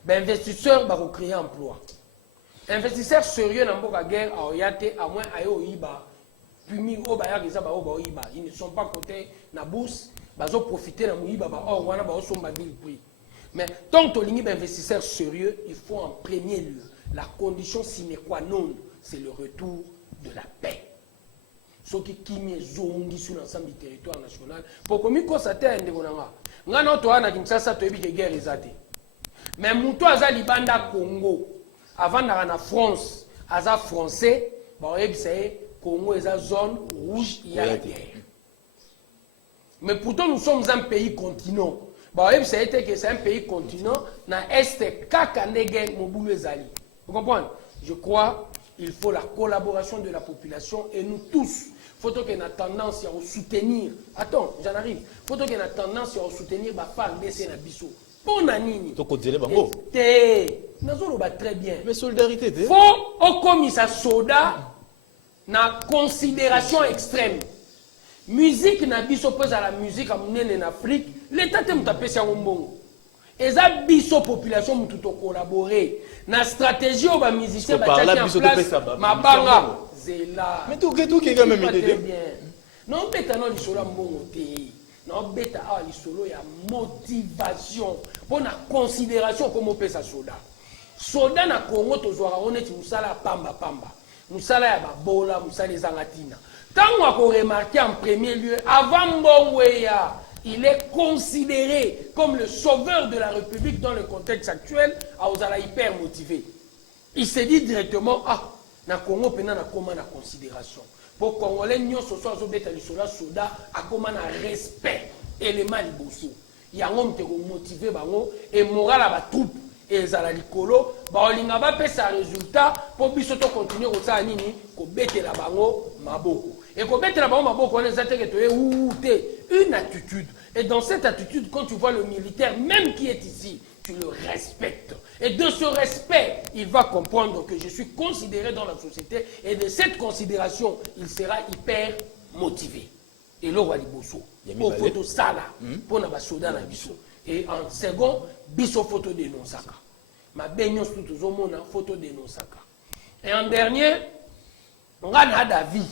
Ben investisseurs va recréer emploi. Investisseurs sérieux dans la guerre à Oyate, à moins à Oiba, puis ils ne sont pas côté na bourse, ils ont profité de Moïba, mais tant que tu as investisseurs sérieux, il faut en premier lieu, la condition sine qua non, c'est le retour de la paix. ce qui kimie zongi sur l'ensemble du territoire national pour que mi constater ende konanga ngana to ana Kinshasa to ebike guerre ezate mais muto aza libanda Congo avant na France aza français ba oyebisa Congo eza zone rouge il y a la guerre mais pourtant nous sommes un pays continent ba oyebisa que c'est un pays continent na est kaka ndenge mobulu ezali vous comprenez je crois il faut la collaboration de la population et nous tous. Il faut qu'on ait tendance à soutenir. Attends, j'en arrive. Il faut qu'on ait tendance à soutenir ma femme de Nabiso. Pour Nanini. Tu continues, Bango. Très bien. Mais solidarité, il faut au commissaire soda na considération extrême. Musique Nabiso pose à la musique en Afrique. L'État te taper sur un bon. Et ça, biso population m'a tout collaboré. Na stratégie au bas musicien ba tchaki en place. Ma banga. Zela. Mais tout qui est quand même idée. Non beta non lisolo mbongo te. Non beta a lisolo ya motivation. Pour na considération comme on peut ça soda. Soda na Congo tozwara oneti musala pamba. Musala ya babola, musala ezangatina. Tant qu'on remarqué en premier lieu avant mbongweya. Il est considéré comme le sauveur de la République dans le contexte actuel, à Ozala hyper motivé. Il s'est dit directement, na Congo pena na koma na considération. Pour Congolais nyo so so zo beta lisola soda a koma na respect élément liboso. Ya ngom te ko motiver bango et moral à ba troupe et zala likolo, ba olinga ba pesa résultat pour biso to continuer ko sa nini ko betela bango maboko. Et qu'on mette là-bas, on une attitude. Et dans cette attitude, quand tu vois le militaire, même qui est ici, tu le respectes. Et de ce respect, il va comprendre que je suis considéré dans la société. Et de cette considération, il sera hyper motivé. Et là, on va Bosso. Au photo ça là, pour na soda na biso. Et en second, biso photo de Nosaka. Ma baignos tout au monde photo de Nosaka. Et en dernier, on a d'avis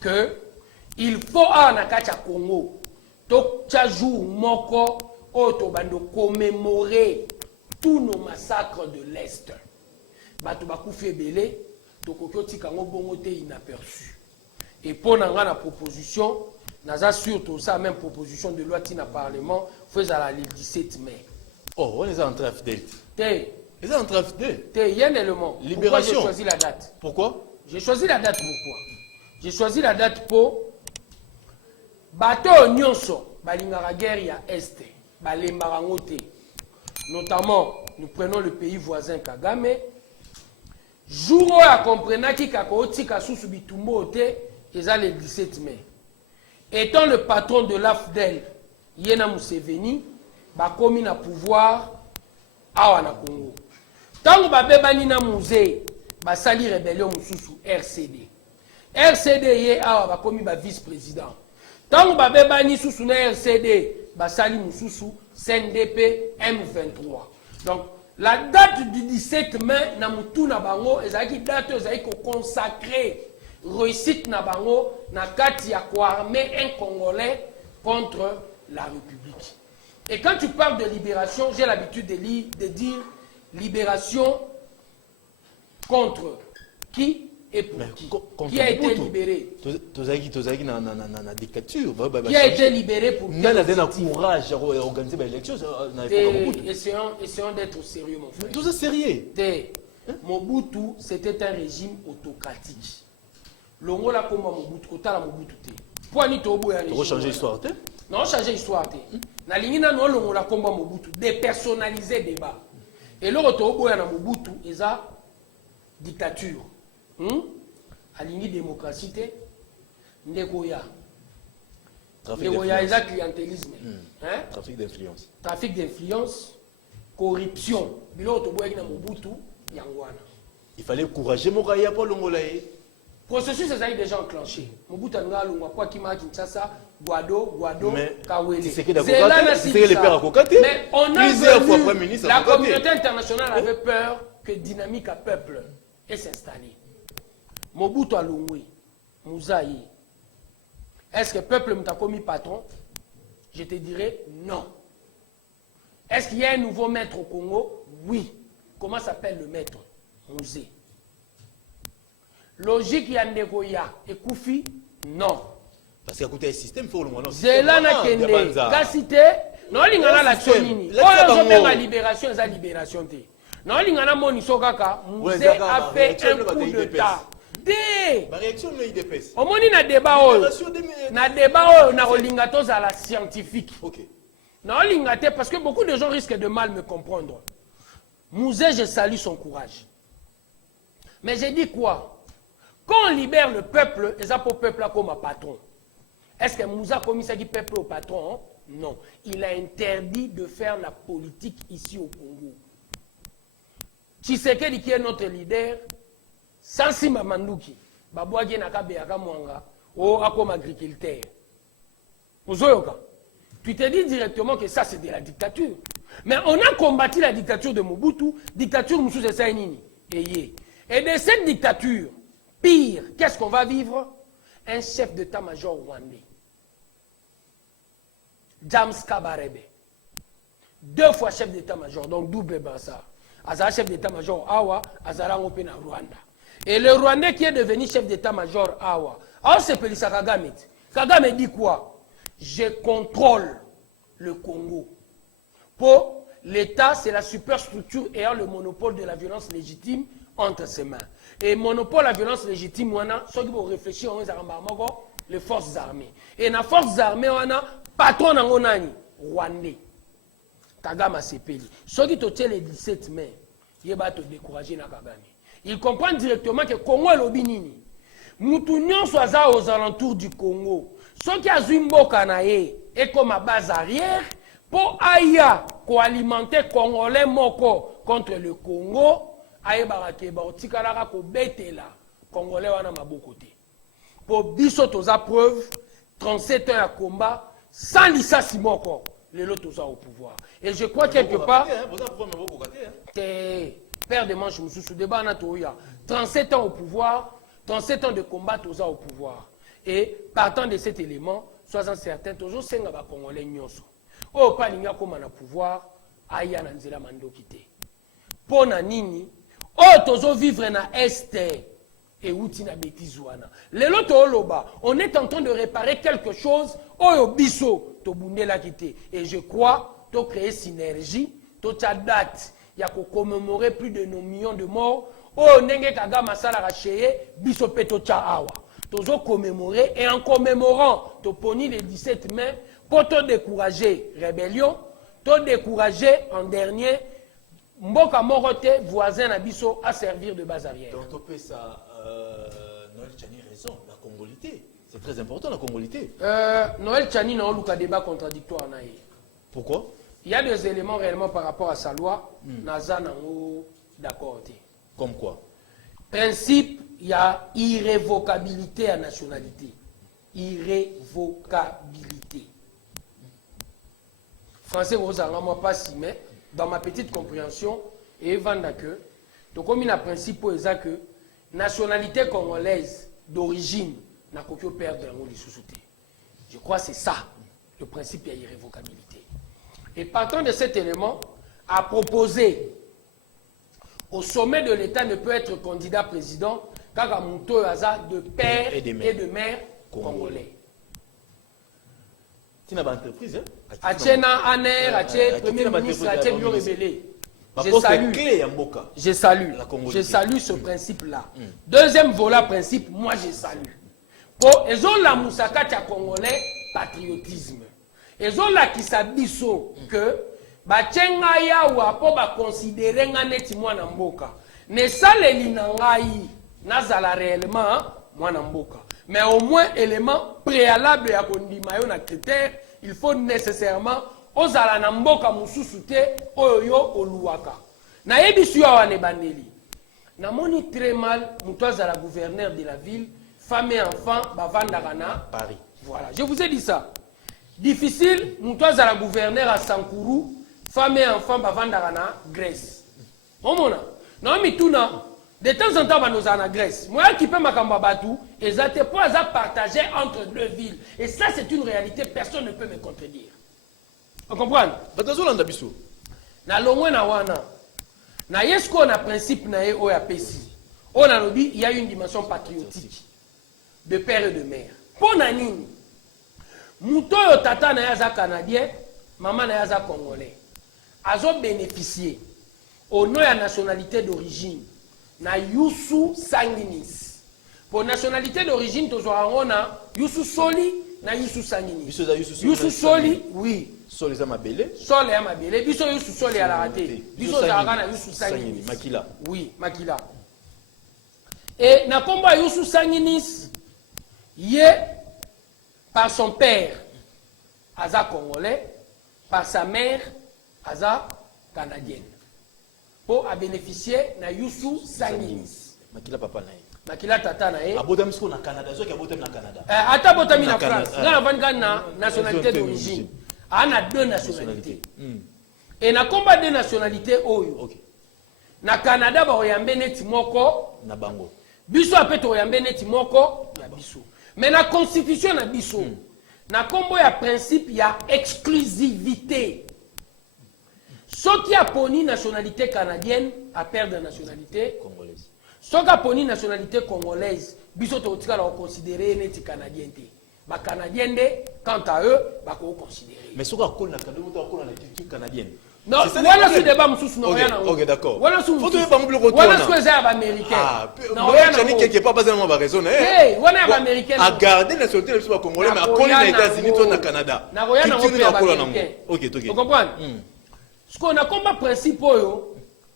que il faut à Nakacha Congo tokcha jour moko otobando commémorer tous nos massacres de l'Est. Bato bakufi belé tokokoti kango bongo te inaperçu. Et pour la proposition, naza surtout ça même proposition de loi tina parlement faisait le 17 mai. Oh, on est en train fidèle. Ils sont en train de il y a un élément. Libération. Pourquoi j'ai choisi la date? Pourquoi? J'ai choisi la date pourquoi? J'ai choisi la date pour bateau nyonso balingara guerre ya est balembara ngote. Notamment nous prenons le pays voisin Kagame. Jour où a comprenaki kakoti kasusu bitumbo te eza le 17 mai. Étant le patron de l'AFDEL Yena Museveni bakomi na pouvoir awa na Congo. Tango babebani na musée basali rébellion mususu RCD. RCD ye awa bakomi ba vice-président. Tango babebani susu na RCD basali mususu CNDP M23. Donc la date du 17 mai na mutu na bango ezaki date ezaki ko consacrer réussite na bango na kati ya ko armer un Congolais contre la République. Et quand tu parles de libération, j'ai l'habitude de dire libération contre qui et pour qui a été libéré. Na dictature. Qui a été libéré pour qui a courage à organiser l'élection. Essayons d'être sérieux, mon frère. Tout ça sérieux. Mobutu, c'était un régime autocratique. L'Ongola comme Mobutu, Kota la Mobutu. Pour ni tobo ya régime. Changer l'histoire. Non, changer l'histoire. Na lingina no l'Ongola comme Mobutu, dépersonnaliser débat. Et le tobo ya na Mobutu, eza dictature. Aligné démocratie, Ndegoya. Ndegoya, il y a clientélisme. Trafic d'influence. Trafic d'influence, corruption. Il fallait encourager Moraya pour l'Ongolaï. Processus est déjà enclenché. Mobutu a dit quoi qui m'a dit ça, Guado, Kawele. C'est que les pères à Kokate. Mais on a vu, la communauté internationale avait peur que dynamique à peuple et s'installer. Mobutu a loué, Mouzaï. Est-ce que le peuple m'a commis patron? Je te dirais non. Est-ce qu'il y a un nouveau maître au Congo? Oui. Comment s'appelle le maître? Mouzé. Logique Yandegoya et Koufi, Non. Parce qu'à côté du système, il faut le moyen. Zela na kende. Kasite. Non, lingana l'action nini. Oh, la libération, c'est la libération. Non, lingana moni sokaka. Moussé a fait un coup d'État. Réaction de l'IDPS. Au moins, na débat, na débat, na rolingatos à la scientifique. Ok. Na rolingate parce que beaucoup de gens risquent de mal me comprendre. Mouzé, je salue son courage. Mais j'ai dit quoi? Quand on libère le peuple, et ça pour le peuple comme un patron. Est-ce que Moussa a commis ça qui peuple au patron? Hein? Non. Il a interdit de faire la politique ici au Congo. Tshisekedi qui est notre leader, Sansi Mamanduki, Babouagi Nakabeyaka Mwanga, ou comme agriculteur. Tu te dis directement que ça c'est de la dictature. Mais on a combattu la dictature de Mobutu, dictature Moussou Sainini. Et de cette dictature, pire, qu'est-ce qu'on va vivre? Un chef d'état-major rwandais. James Kabarebe. 2 fois chef d'état-major, donc double Bassar. Azara chef d'état-major Awa, Azara Ngopena Rwanda. Et le Rwandais qui est devenu chef d'état-major Awa. Alors c'est Pelissa Kagame. Kagame dit quoi? Je contrôle le Congo. Pour l'État, c'est la superstructure ayant le monopole de la violence légitime entre ses mains. Et monopole de la violence légitime, on a, ceux qui vont réfléchir, on a les forces armées. Et dans les forces armées, on a patron dans le Rwandais. Kagame Sepeli. Ceux qui ont le 17 mai, ils vont te décourager dans Kagame. Ils comprennent directement que le Congo est le Binini. Nous sommes aux alentours du Congo. Ceux qui ont eu Mbokanae et comme à base arrière, pour Aya, alimenter Congolais moko contre le Congo, Aye Barake, Baotikalaka, ko Betela, Congolais wana mabokote. Pour biso toza preuve, 37 ans à combat, sans licence moko, les lots toza au pouvoir. Et je crois quelque part, père de manche sous débat Natoya, 37 ans au pouvoir, 37 ans de combat toza au pouvoir. Et partant de cet élément, soyez certains, toujours senga ba Congolais nyonso. Oh, pas l'inga comme on a pouvoir, aya na nzela mando kite. Pona nini, oh, tozo vivre na este, et outi na betizouana. Le loto oloba, on est en train de réparer quelque chose, oh, yo biso, to bunde la kite. Et je crois, to créer synergie, to ta date, ya ko commémorer plus de nos millions de morts, oh, nenge kaga masala racheye, biso peto cha awa. Tozo commémorer, et en commémorant, to poni le 17 mai, pour te décourager, rébellion, te décourager en dernier, Mboka Morote, voisin Nabiso, à servir de base arrière. Donc, on peut ça, Noël Tchani a raison, la congolité. C'est très important, la congolité. Noël Tchani n'a pas débat contradictoire. Pourquoi? Il y a des éléments réellement par rapport à sa loi, Naza n'a d'accord. Comme quoi? Principe, il y a irrévocabilité à nationalité. Irrévocabilité. Français, vous n'avez pas si, mais dans ma petite compréhension, et vendre que, donc comme il a un principe pour que nationalité congolaise d'origine n'a qu'aucun perdre dans les sous-soutés. Je crois que c'est ça, le principe de l'irrévocabilité. Et partant de cet élément, à proposer au sommet de l'État ne peut être candidat président car à Mouto Haza de père et de mère congolais. Tu n'as pas d'entreprise, hein? Atchena Aner, Atché, Premier ministre, Atché Bio Rebellé. Je salue ce principe-là. Deuxième volet principe, moi je salue. Pour ils ont la moussaka congolais patriotisme. Ils ont la kisabiso que bachenga ya wa po ba considérer nga neti mwana mboka. Ne saleli na ngai nazala réellement mwana mboka. Mais au moins élément préalable ya kondima yo na critère, il faut nécessairement ozala na mboka mususu te oyo yo oluwaka. Na yebisu ya wane bandeli. Na moni très mal mutoza la gouverneur de la ville, femme et enfant bavandaka na Paris. Voilà, je vous ai dit ça. Difficile, mutoza la gouverneur à Sankourou, femme et enfant bavandaka na Grèce. Omona. Non mituna de temps en temps nous en Grèce. Moi qui peux makambo batu, et ça te pas à partager entre deux villes. Et ça c'est une réalité, personne ne peut me contredire. Vous comprenez? Na longwe na wana. Na yesko na principe na o ya pesi. On a dit il y a une dimension patriotique de père et de mère. Pour nani, muto yo tata na yaza canadien, maman na yaza congolais. Azo bénéficier au nom de la nationalité d'origine na Youssou Sanginis. Pour nationalité d'origine, tu as Youssou Soli na Youssou Sanginis. Youssou Soli, oui. Soli za mabele. Soli ya mabele. Biso Youssou Soli à la raté. Biso na Youssou Sanginis. Makila. Oui, Makila. Et na komba Youssou Sanginis, yé par son père, Aza congolais, par sa mère, Aza canadienne. Pour bénéficier na Youssou Sanginis. Makila papa na ye. Makila tata na ye. Abotam sko na Canada, zo ki abotam na Canada. Ata botami na France. Nga van na nationalité d'origine. A 2 nationalités. Et na combat de nationalités oyo. Okay. Na Canada ba oyambe neti moko na bango. Biso apet oyambe neti moko na biso. Mais la constitution na biso. Na kombo ya principe ya exclusivité. Ceux qui a poni nationalité canadienne a perdre la nationalité congolaise. Ceux qui a poni nationalité congolaise, biso to tika la considérer neti canadien te. Ba canadien de quant à eux, ba ko considérer. Mais ceux qui a connu na Canada, ou ko na culture canadienne. Non, voilà ce débat mususu na yana. OK, d'accord. Voilà ce faut pas me le retourner. Voilà ce que c'est américain. Ah, non, il y a quelque part pas ma raison eh. Voilà américain. À garder la nationalité des congolais mais à connaître les États-Unis ou au Canada. Na roya na américain. OK. Vous comprenez? Ce qu'on a comme principe,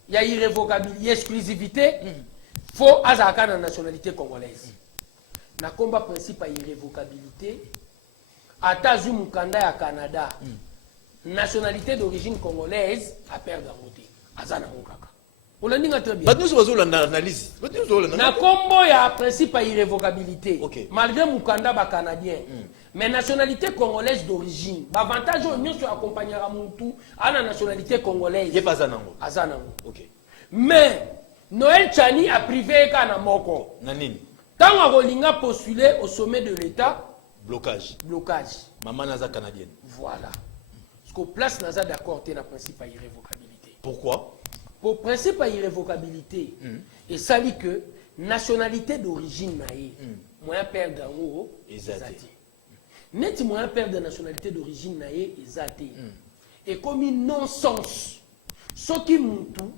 il y a irrévocabilité, exclusivité, faut azaka la nationalité congolaise. Na combat principe à irrévocabilité, atazu mukanda ya Canada, nationalité d'origine congolaise, a perdre la moté. Azana mukaka. On l'a dit très bien. Nous sommes l'analyse. Na combo ya principe à irrévocabilité, okay. Malgré mukanda ba canadien. Mais nationalité congolaise d'origine, l'avantage au mieux sur accompagner à Moutou à la nationalité congolaise. Il n'y a pas Zanango. Azanango. Ok. Mais Noël Chani a privé Kana Moko. Nanine. Quand Rolinga postulé au sommet de l'État, blocage. Blocage. Maman Naza canadienne. Voilà. Parce qu'au place Naza d'accord, tu as un principe à irrévocabilité. Pourquoi? Pour principe à irrévocabilité, et ça dit que nationalité d'origine, moi, perdre en haut, Ezati. Net moyen père de nationalité d'origine naé ezate. Et comme une non-sens. Ce qui moutou,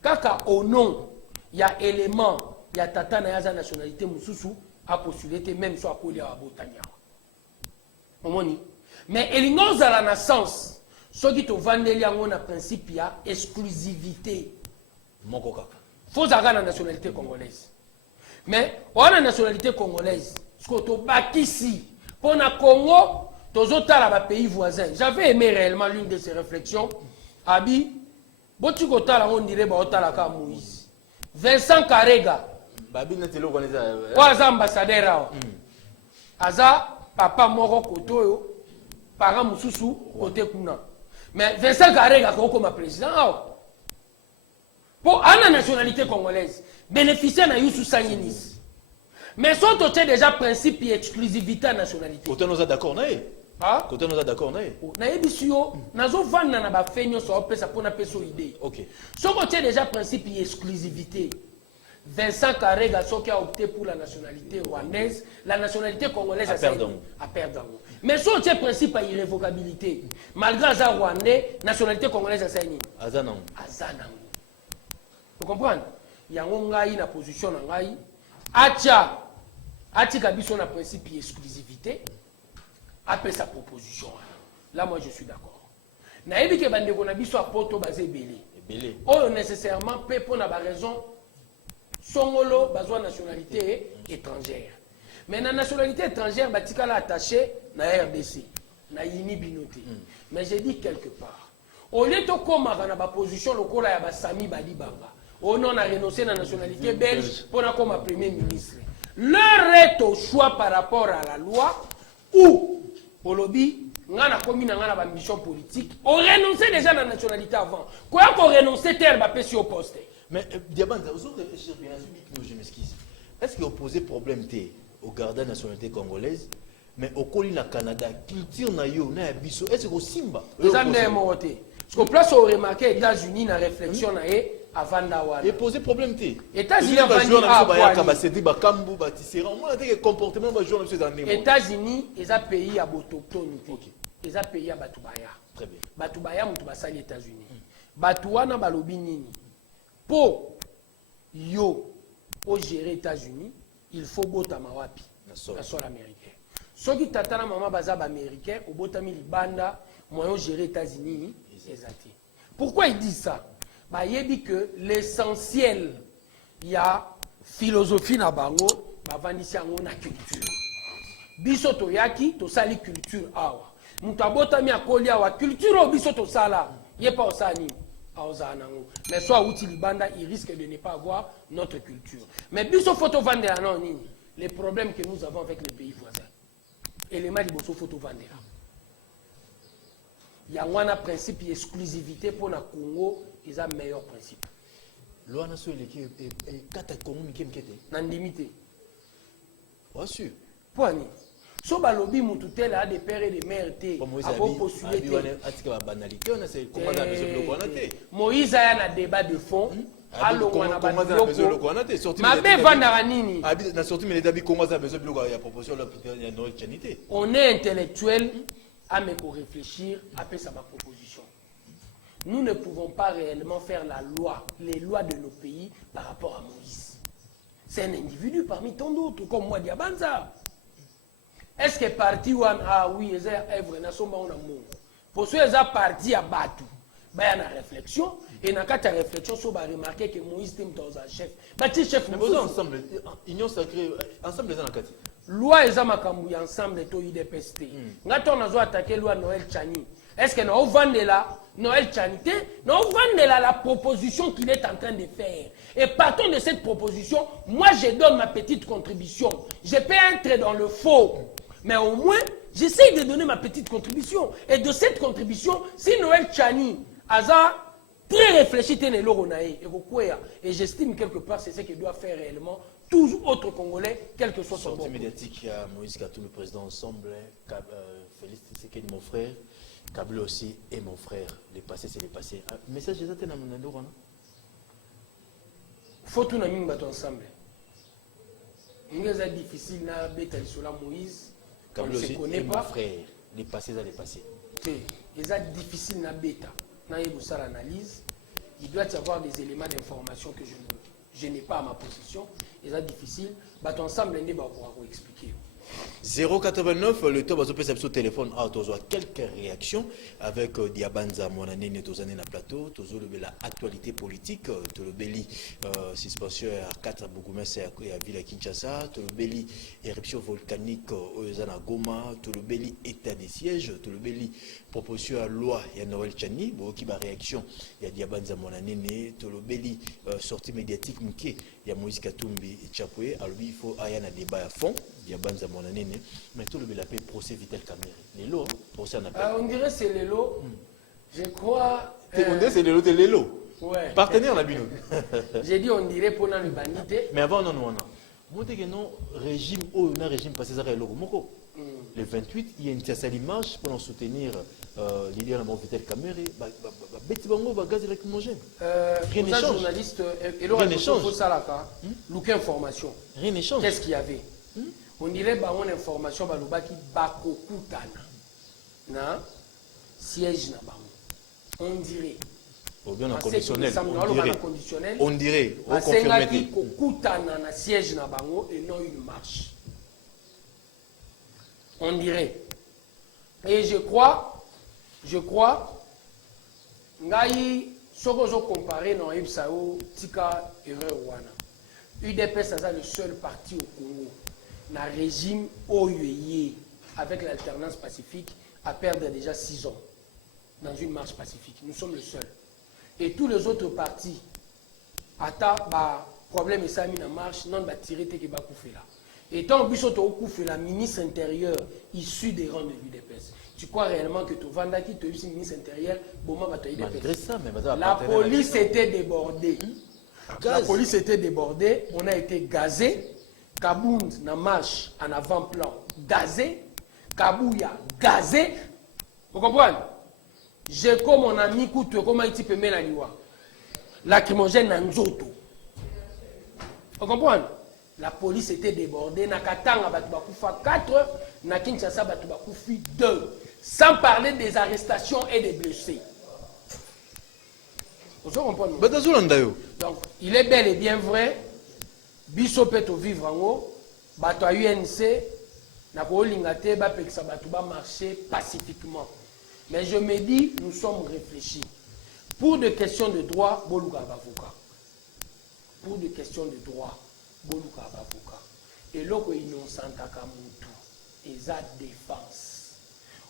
kaka au nom, il y a élément, il y a tata na yaza nationalité mususu a postulé même soit collé à Botania. Momoni. Mais elingo za la naissance, ce qui te vandeli en a principe il y a exclusivité. Moko kaka. Faut avoir la nationalité congolaise. Mais on a la nationalité congolaise, ce que tu baki ici. Pour le Congo, tous les autres pays voisins. J'avais aimé réellement l'une de ces réflexions. Abi, si on dirait que Moïse. Vincent Karega. Babi n'est pas le Trois ambassadeurs. Aza, papa moro koto, parent mususu, côté kuna. Mais Vincent Karega, comme président. Pour la nationalité congolaise, bénéficier de Youssou Sanginis. Mais sont déjà principe et exclusivité à la nationalité. Côté nous a d'accord, naïe. Ah? Côté nous a d'accord, naïe. Naïe bisio, nazo van na ba feigno so pe sa pona peso idée. OK. Sont déjà principe et exclusivité. Vincent Karega qui a opté pour la nationalité rwandaise, la nationalité congolaise a perdu. Mais sont principe et irrévocabilité. Malgré ça rwandais, nationalité congolaise a saigné. Azanang. Azanang. Vous comprenez? Il y a une position na ngai. Atia Kabiso na principe d'exclusivité, après sa proposition. Là, moi, je suis d'accord. Naïbi ke bande ko na biso a poto basé belé. Oh, nécessairement, peut pour la raison, songolo, besoin nationalité étrangère. Mais la nationalité étrangère, batika la attaché na RDC, na Yini Binoté. Mais j'ai dit quelque part, au lieu de comment na ba position lokola ya ba Sami Badibanga, on a renoncé à la nationalité belge pour comme premier ministre. Leur est au choix par rapport à la loi ou au lobby, on a commis une ambition politique, on renonçait déjà à la nationalité avant. Quoi qu'on renonçait, terre va passer au poste. Mais Diabanda, vous avez réfléchi bien, je m'excuse. Est-ce qu'il a posé problème au gardien de la nationalité congolaise, mais au Colina Canada, culture na yo, na biso, est-ce que Simba? Vous avez moroté. Parce que place où remarqué les États-Unis dans la réflexion, avanda wana et poser problème té États-Unis ba joueur na biso ba yaka avandi ba cédric bakambu ba tisserand on a que comportement ba joueur na biso dans ndemo États-Unis eza pays ya botochtone te eza pays ya bato baya très bien bato baya moto basali États-Unis bato wana balobi nini po yo o gérer États-Unis il faut botama wapi na sol américain soki tata na mama baza ba américain obotami libanda moyen gérer États-Unis ezati pourquoi il dit ça bah yebi que l'essentiel y a philosophie na bango bavandisi yango na culture biso toyaki tosali culture awa mutu abotami akoli awa culture o biso tosala ye pa osala nini aozala nango mais soit outi libanda il risque de ne pas avoir notre culture mais biso faut tovandela non nini les problèmes que nous avons avec les pays voisins élément liboso faut tovandela yango wana principe exclusivité pour na Congo ils ont meilleur principe. Loi nationale qui est kata Congo mikemkete. Nandimité. Bien sûr. Poani. So balobi mutu tel a des pères et des mères té. A pour postuler té. Atika banalité on a c'est comment la maison de l'Oguanate. Moïse a un débat de fond. Allô wana ba maison de l'Oguanate sorti. Ma be vandara nini. Abi na sorti mais les dabi comment ça maison de l'Oguanate ya proposition la ya Noël Chanité. On est intellectuel à me réfléchir après sa proposition. Nous ne pouvons pas réellement faire la loi, les lois de nos pays par rapport à Moïse. C'est un individu parmi tant d'autres, comme moi, Diabanza. Est-ce que parti ou ah oui, ils œuvre na somba on a mon. Pour ceux qui parti à Batou, il y a une réflexion et dans cette réflexion, on va remarquer que Moïse est un chef. Bati chef nous sommes ensemble, union sacrée, ensemble les anakati. Loi et Zamakambu ensemble to IDPST. Ngato on a zo attaquer loi Noël Chani. Est-ce que nous vendons là Noël Chanité, nous vendons la proposition qu'il est en train de faire. Et partant de cette proposition, moi je donne ma petite contribution. Je peux être dans le faux, mais au moins j'essaie de donner ma petite contribution. Et de cette contribution, si Noël Chani a très réfléchi, et j'estime quelque part c'est ce qu'il doit faire réellement. Tous autres Congolais, quel que soit son sortie médiatique, il y a Moïse Katou, le président ensemble, Félix Tshisekedi, mon frère. Kabila aussi et mon frère. Les passés, c'est les passés. Message de ça, faut tout nous mettre ensemble. C'est difficile na beta sur Moïse. Kabila aussi et mon frère. Les passés, c'est les passés. C'est difficile na beta. Na yeboussa l'analyse. Il doit y avoir des éléments d'information que je n'ai pas à ma possession. C'est difficile. Bat ensemble, on va pouvoir vous expliquer. 089, le top a sur téléphone. Ah, tu as quelques réactions avec Diabanza, mon année, na plateau. Tu as la actualité politique. Tu as le suspension à 4 Bougoumès et à Villa Kinshasa. Tu as le éruption volcanique au Zana Goma. Tu as le état des sièges. Tu as le proposition à loi. Il y a Noël Chani. Qui a réaction. Il y a Diabanza, mon année. Tu as le sortie médiatique. Il y a Moïse Katumbi et Chapoué. Alors, il faut qu'il y ait un débat à fond. Diabanza mon année, mais tout le monde l'appelle procès Vitel Kamere. Lélo, procès en appel. On dirait c'est Lélo. Je crois. On dirait c'est Lélo de Lélo. Ouais. Partenaire la bino. J'ai dit on dirait pour le banité. Mais avant non non. Moi que non régime on a régime passé ça Lélo moko. Le 28 il y a une tiercelle marche pour soutenir l'idée de Vitel Kamere. Beti bango ba gaz lacrymogène. Rien n'échange. Journaliste et le faut ça là look information. Rien n'échange. Qu'est-ce qu'il y avait? On dirait bah on information bah l'obaki bakokutana na siège na bango. On dirait. Au bien en conditionnel. On dirait. On confirme. Kokutana na siège na bango et non une marche. On dirait. Et je crois, ngai sokozo comparé non Ibsao tika erreur wana. UDPS c'est le seul parti au Congo. Na régime OUE avec l'alternance pacifique à perdre déjà 6 ans dans une marche pacifique. Nous sommes le seul. Et tous les autres partis, ata ba problème et ça mis en marche, non ba tirer te ke ba koufela. Et tant bisoto koufela ministre intérieur issu des rangs de l'UDPS. Tu crois réellement que tu vanda qui te eu ministre intérieur, bon ba to UDPS. La police était débordée. La police était débordée, on a été gazé. Kabound na marche en avant-plan gazé, Kabouya gazé. Vous comprenez? J'ai comme mon ami Koutou, comme il peut mettre la loi. lacrymogène na nzoto. Vous comprenez? La police était débordée. Na Katanga, batu bakufa 4, na Kinshasa, batu bakufi 2. Sans parler des arrestations et des blessés. Vous comprenez? Donc, il est bel et bien vrai, biso peto vivre en haut, bato à UNC, na ko lingate, ba peksa batu ba marcher pacifiquement. Mais je me dis, nous sommes réfléchis. Pour des questions de droit, boluka avocat. Pour des questions de droit, boluka avocat. Et là, innocent takamutu, et ça défense.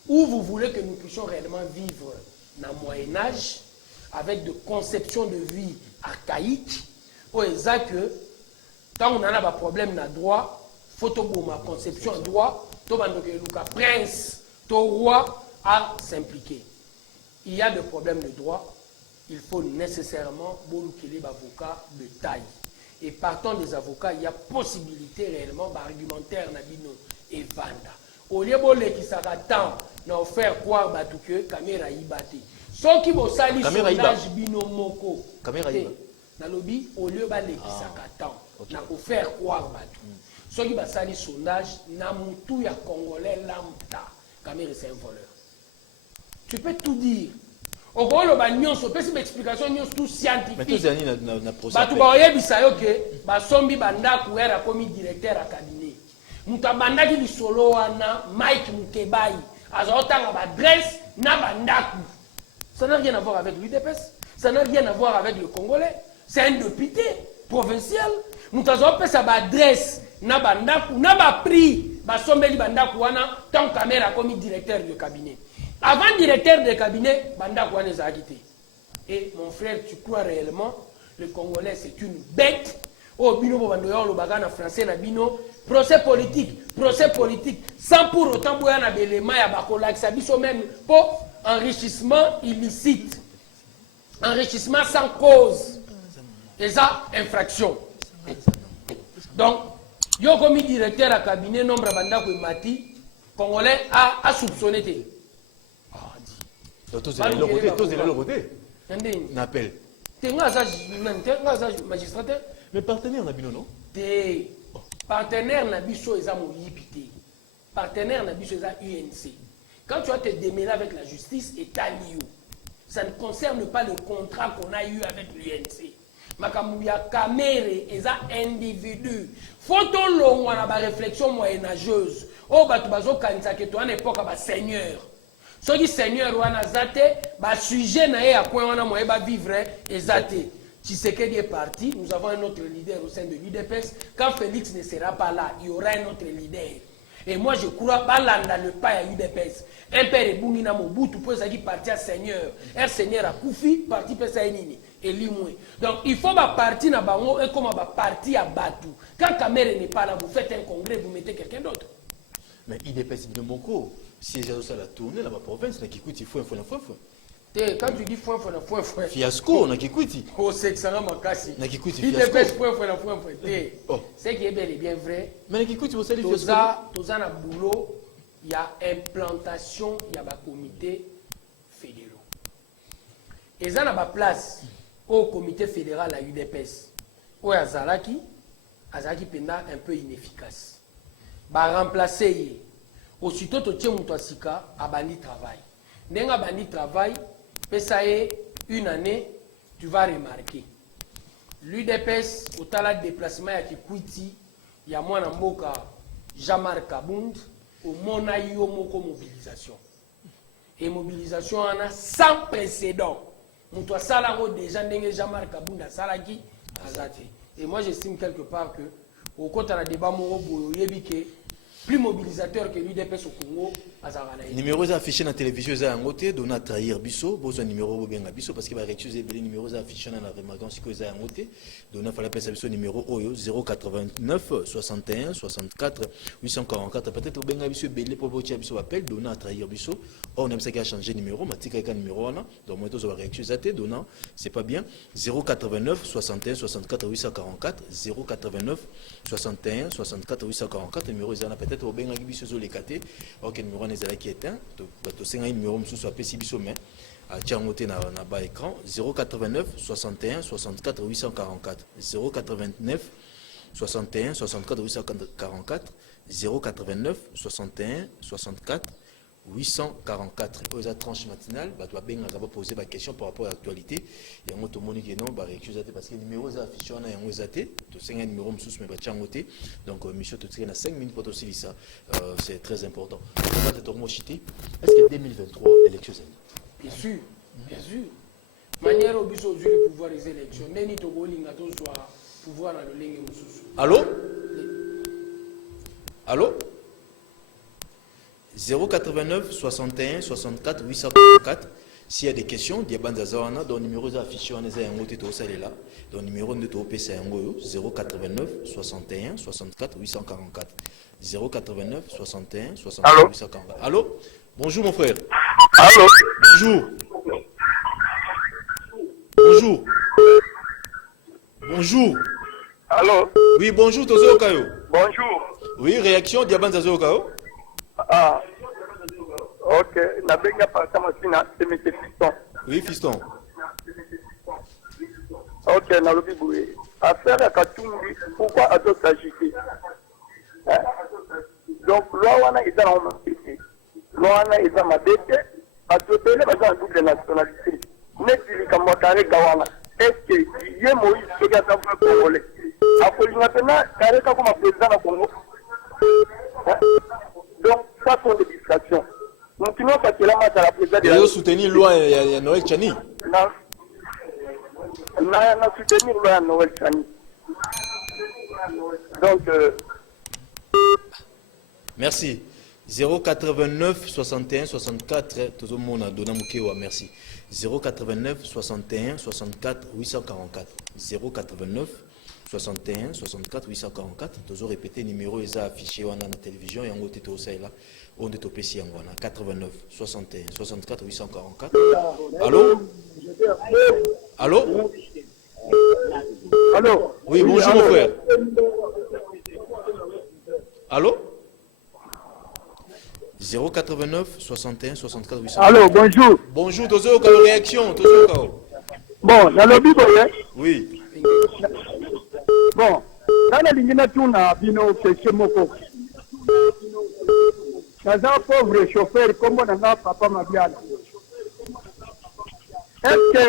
Ou vous voulez que nous puissions réellement vivre dans le Moyen-Âge, avec des conceptions de vie archaïques, ou ça que, quand on a un problème dans le droit, il faut que ma conception de droit, tout le prince, tout roi, à s'impliquer. Il y a des problèmes de droit, il faut nécessairement des avocats de taille. Et partant des avocats, il y a possibilité réellement d'argumentaire et vanda. Au lieu de s'attendre à faire croire que caméra y batté. Ceux qui vont salir sondage binomoko. Caméra y lobby au lieu de s'attendre à faire croire ceux qui vont salir sondage, na mutu ya congolais lambda. Caméra c'est un voleur. Tu peux tout dire. Au gros, le bagnon, c'est une explication tout scientifique. Mais tous les années, na procès. Batu ba oyebi sayo ke ba sombi banda kuera comme directeur à cabinet. Muta banda ki solo wana Mike Mukebai. Azotanga ba adresse na bandaku. Ça n'a rien à voir avec l'UDPS. Ça n'a rien à voir avec le Congolais. C'est un député provincial. Muta zope sa ba adresse na bandaku na ba prix ba sombeli bandaku wana tant caméra comme directeur de cabinet. Avant directeur de cabinet, Banda Kouane a quitté. Et mon frère, tu crois réellement, le Congolais c'est une bête. Oh, bino bobandoyo le bagana français na bino. Procès politique, sans pour autant bouya na belema ya bakola qui s'abisso même pour enrichissement illicite. Enrichissement sans cause. Et ça, infraction. Donc, yo comme directeur à cabinet, nombre Banda Kouemati, Congolais a soupçonné. Tous les côté. N'appelle. Tu es un magistrat. Mais partenaire Nabino, non? Partenaire Nabiso est à Mouyipité. Partenaire Nabiso est à UNC. Quand tu vas te démêler avec la justice, et l'IO. Ça ne concerne pas le contrat qu'on a eu avec l'UNC. Makamouya Kamere est un individu. Photo long, on a une réflexion moyenâgeuse. Oh, Batubazo Kanisa, qui est à l'époque, Seigneur. Ceux qui Seigneur wana zate, ba sujet na ya quoi wana moye ba vivre et zate. Tshisekedi est parti, nous avons un autre leader au sein de l'UDPS. Quand Félix ne sera pas là, il y aura un autre leader. Et moi je crois balanda le pas à l'UDPS. Un père et Boumina Mobutu pour ça qui parti à Seigneur. Un Seigneur a Koufi, parti pesa enini et limoué. Donc il faut ba parti na bango et comme ba parti à Batu. Quand Kamere n'est pas là, vous faites un congrès, vous mettez quelqu'un d'autre. Mais l'UDPS de Moko. Si j'ai ça la tournée dans ma province, on a qui coûte, il faut un foin. Quand tu dis foin. Fiasco, on a qui coûte. Oh, c'est que ça m'a cassé. On a qui coûte, fiasco. Il dépêche foin. C'est qui est bel et bien vrai. Mais qui coûte, vous savez, fiasco. Tout ça, dans le boulot, il y a implantation, il y a un comité fédéral. Et ça, dans la place, au comité fédéral à UDPS, où il y a Zalaki pendant un peu inefficace. Bah, remplacer. Aussitôt, tu tiens mon sika à bandi travail. Nenga bandi travail, ça est une année, tu vas remarquer. L'UDPS, au talent de déplacement, il y a Kikwiti, il y a moi Namboka, Jamar Kabound, au Mona Yomoko mobilisation. Et mobilisation en a sans précédent. Mon toi salaro déjà n'engue Jamar Kabound à Salaki, à Zate. Et moi j'estime quelque part que, au côté de la débat, mon Boyoyebike, plus mobilisateur que l'UDPS au Congo. Numéros affichés dans la télévision, ils ont été donnés à trahir Bisso, besoin numéro bien à Bisso, parce qu'il va récupérer les numéros affichés dans la remarquance qu'ils ont été donnés à la paix Bisso numéro 089 61 64 844. Peut-être que bien Bisso belé pour votre Bisso appel donné à trahir Bisso. Or on a besoin de changer numéro, mais tika un numéro là, donc moi tous on va récupérer donnant, c'est pas bien. 089 61 64 844 089 61 64 844 numéro ils ont peut-être au bien Bisso les catés. Ok numéro qui est un, tu as un numéro qui est un, mais Tiangote na bas écran 089 61 64 844 089 61 64 844 089 61 64 844. Aux tranches matinales, tu vas bien poser des questions par rapport à l'actualité. Il y a un autre monde qui est non, parce que les numéros affichés, il y a un zaté, tu sais un numéro, donc monsieur, tu sais, 5 minutes pour aussi ça. C'est très important. Est-ce que 2023, élections? Bien sûr, bien sûr. Manière aujourd'hui de pouvoir les élections, mais ni Togo Lingato soit pouvoir dans le ligne. Allô? Allô? 089 61 64 844. S'il y a des questions, Diabanzazawana, dont numéro affiché, on est là, dont numéro de TOP, c'est 089 61 64 844. 089 61 64 844. Allô? Bonjour mon frère. Allô? Bonjour. Bonjour. Bonjour. Allô? Oui, bonjour, Tozo Okayo. Bonjour. Oui, réaction, Diabanzazo Okayo. Ah, ok. Nabenga pasa masina, c'est M. Fiston. Oui, fiston. Ok, nalobi boui. Affaire à Katumbi, pourquoi a d'autres agité? Donc, loi wana est dans ma bête. Loi wana est dans ma bête. A tout belle, mais en double nationalité. N'est-ce pas comme carré gawana? Est-ce que y a Moïse qui a fait un congolais? A folie maintenant, carré comme un président au Congo. Donc, ça sont des distractions. Nous tenons pas que la match à la présidence. Et vous soutenez la loi de Noël Chani? Non. On a soutenu la loi de Noël Chani. Donc, merci. 089 61 64, tout le monde a donné mon merci. 089 61 64 844. 089 61 64 844. Toujours répéter numéro est affiché on a la télévision et on est au là. On est au PC en 89 61 64 844. Allô? Allô? allô? Oui, bonjour mon frère. Allô? 089 61 64 844. Allô, bonjour. Bonjour, Tozo Kao, réaction, Tozo Kao. Bon, dans le Bible, Oui. bon, dans la ligne de Bino, c'est Moko. Dans un pauvre chauffeur, comme on a papa Mabiana. Est-ce que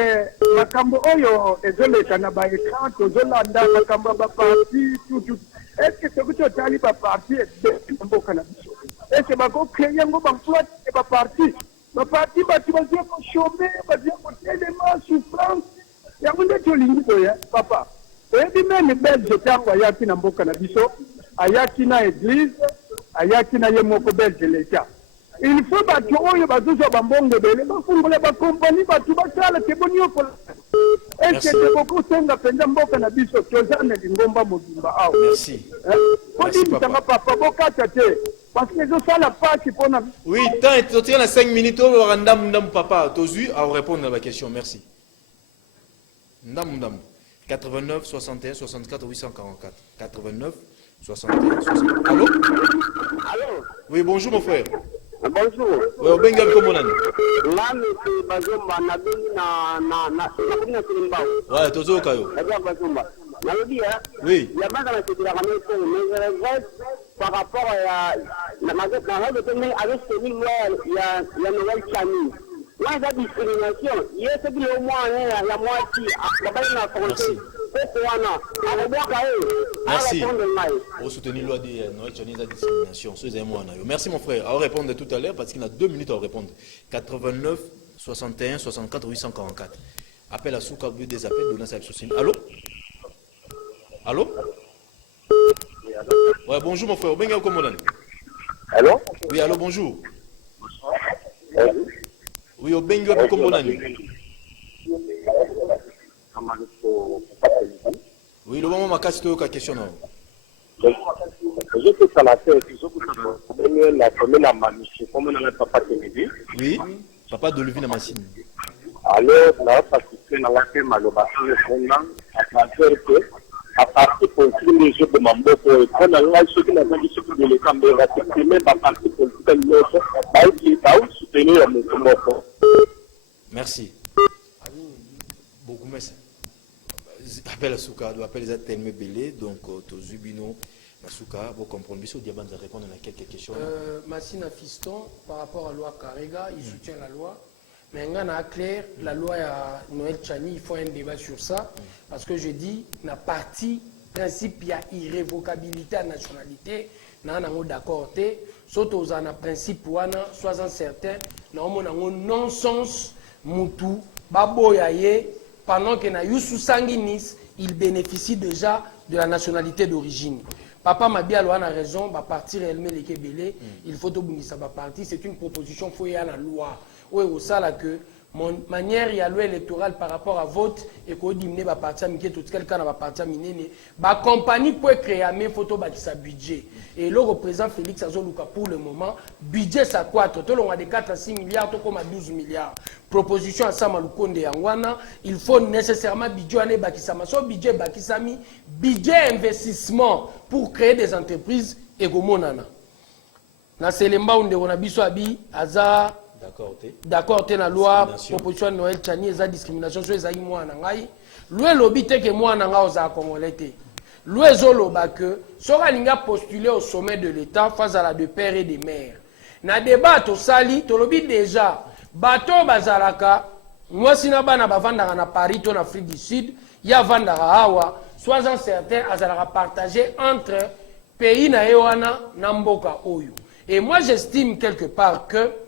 la Cambo Oyo est de l'Ekanaba et quand aux Hollanda, la Cambo va partir, tout. Est-ce que ce que tu as dit va partir de Cambo Cannabis? Est-ce que tu créer un emploi et va partir? Va partir, tu vas dire qu'on chômer, va dire qu'on tellement souffrance. Il y a un ligne de papa. Et puis même les Belges, je t'ai envoyé à Kinambo Cannabis, à Yakina Église, à Yakina Yemoko Belge l'État. Il faut que tu aies besoin de bongo de la compagnie, tu vas faire le bonio pour est-ce que tu beaucoup de pendant beaucoup de biso, tu as un lingomba mobimba. Merci. Merci papa. Parce que je sais la page pour la. Oui, tant tu as 5 minutes, on va rendre papa. Tozu à répondre à la question. Merci. Ndam. 89 61 64 844. 89 61 64. Allô? Allô? Oui, bonjour mon frère. Bonjour. Oui, au Bengal comme on a. Là, c'est Bazomba, na Ouais, Tozo Kayo. Oui. Il y a pas dans la mais par rapport à la majorité avec ce niveau, il y a Noël Chani. Moi, il y a discrimination. Il y a au moins la moitié. Merci. Merci. Merci. Pour soutenir la loi de Noël Chani, la discrimination. Merci mon frère. On va répondre tout à l'heure parce qu'il y a 2 minutes à répondre. 89 61 64 844. Appel à Souka, des appels, donnez sa société. Allô? Allô? Ouais, bonjour mon frère. Benga comment on est? Allô? Oui, allô, bonjour. Oui, au Benga comment on est? Oui, le moment ma question est question. Je peux la faire, la commune à Manichi, comme on a papa Kennedy. Oui, papa de lever la machine. Alors, là, parce que dans la firme, le bassin de Fondant, à partir politique des jeux de Mamboko, et quand on a ceux qui n'ont pas dit ce que de l'État, mais on va supprimer la partie politique de l'autre, il va soutenir le Moko. Merci. Beaucoup merci. Appel à Souka, appel les tellement belé, donc to Zubino, Souka, vous comprenez bien, Diaban va répondre à quelques questions. Massina Fiston, par rapport à la loi Karega, il soutient la loi. Mais on a clair, la loi à Noël Chani, il faut un débat sur ça. Parce que je dis, la partie principe, il y a irrévocabilité à la nationalité. Nous sommes d'accord. Surtout aux principe, soyons certains, nous avons non-sens, moutou, baboyaye, pendant que na Youssou Sanguinis, il bénéficie déjà de la nationalité d'origine. Papa Mabia a raison, va partir réellement les Kébélé, il faut tout ça va partir, c'est une proposition, il faut y aller à la loi. Oui, au ça que mon manière il y a loi électorale par rapport à vote et qu'on dit va partir mais tout quelqu'un va partir miné ba compagnie peut créer mais photo ba sa budget et le représentant Félix Azoluka pour le moment budget ça quoi tout le monde de 4 à 6 milliards tout comme à 12 milliards proposition à Sama Lukonde Yangwana il faut nécessairement budget année bakisama so budget bakisami budget investissement pour créer des entreprises et gomonana na selemba unde on a biso abi aza d'accord, tu la loi, proposition de Noël Chani, et discrimination, sur les aïmouans nangai. Loué lobby te que moi nanga aux Congolais. Loué zoloba que, sera l'inga postulé au sommet de l'État face à la de père et de mère. Na débat to sali, to lobby déjà, bateau bazalaka, moi si na bavanda na Paris, en Afrique du Sud, ya vandara hawa, soyons certains, azalaka partagé entre pays na ewana na mboka oyo. Et moi j'estime quelque part que,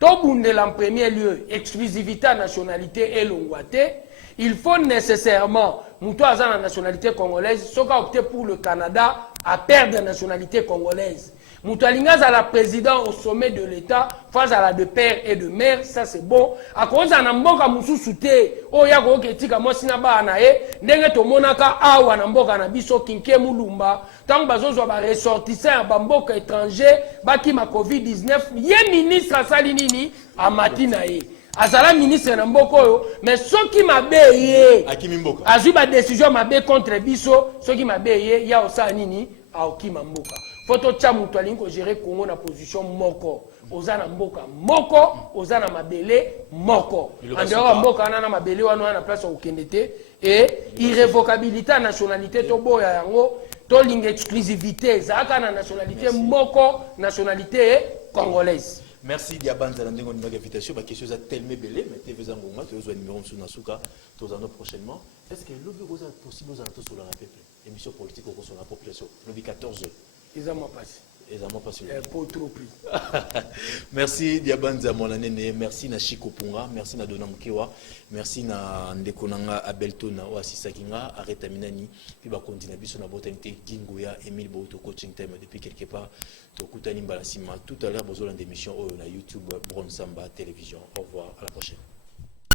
Tobundel en premier lieu, exclusivité à nationalité et l'ongouaté, il faut nécessairement, Moutoua la nationalité congolaise, ce qui a opté pour le Canada, à perdre la nationalité congolaise. Moutoua à la présidente au sommet de l'État, face à la de père et de mère, ça c'est bon. À cause d'un amboka moussou souté, oh yako ketika moi sinaba anae, ndenge to monaka awa namboka na biso kinke mulumba, tant bazo ba ressortissant bamboka étranger, baki ma Covid-19, ye ministre asali nini amatina ye. Azala ministre na mboko yo, mais ceux qui m'a béyé, azu ba décision m'a bé contre biso, ceux qui m'a béyé, ya osa nini, aoki mamboka. Photo tcha mutu alingi gérer Congo na position moko. Ozana mboka moko, ozana mabele moko. En dehors mboka na mabele wana na place au kendete et irrévocabilité à nationalité to boya yango, to ling exclusivité zaka na nationalité moko, nationalité congolaise. Merci Diabanza la ndenge ndenge invitation ba question za tellement belé mais TV zangonga to zo numéro sur Nasuka to zano prochainement. Est-ce que le bureau est possible aux alentours sur la peuple émission politique au sur la population le 14 Ils ont passé. Ils ont passé. Pas trop plus. Merci Diabanza Molanene, merci na Chico Punga, merci na Dona Mkewa, merci na Ndekonanga Abeltona ou Assisa Kinga, Arrêta Minani, puis ba continue biso na botanité Kingoya, Emile Boto coaching time depuis quelque part, to Kutani Balasima. Tout à l'heure, bozola d'émission na YouTube Bronsamba Télévision. Au revoir, à la prochaine.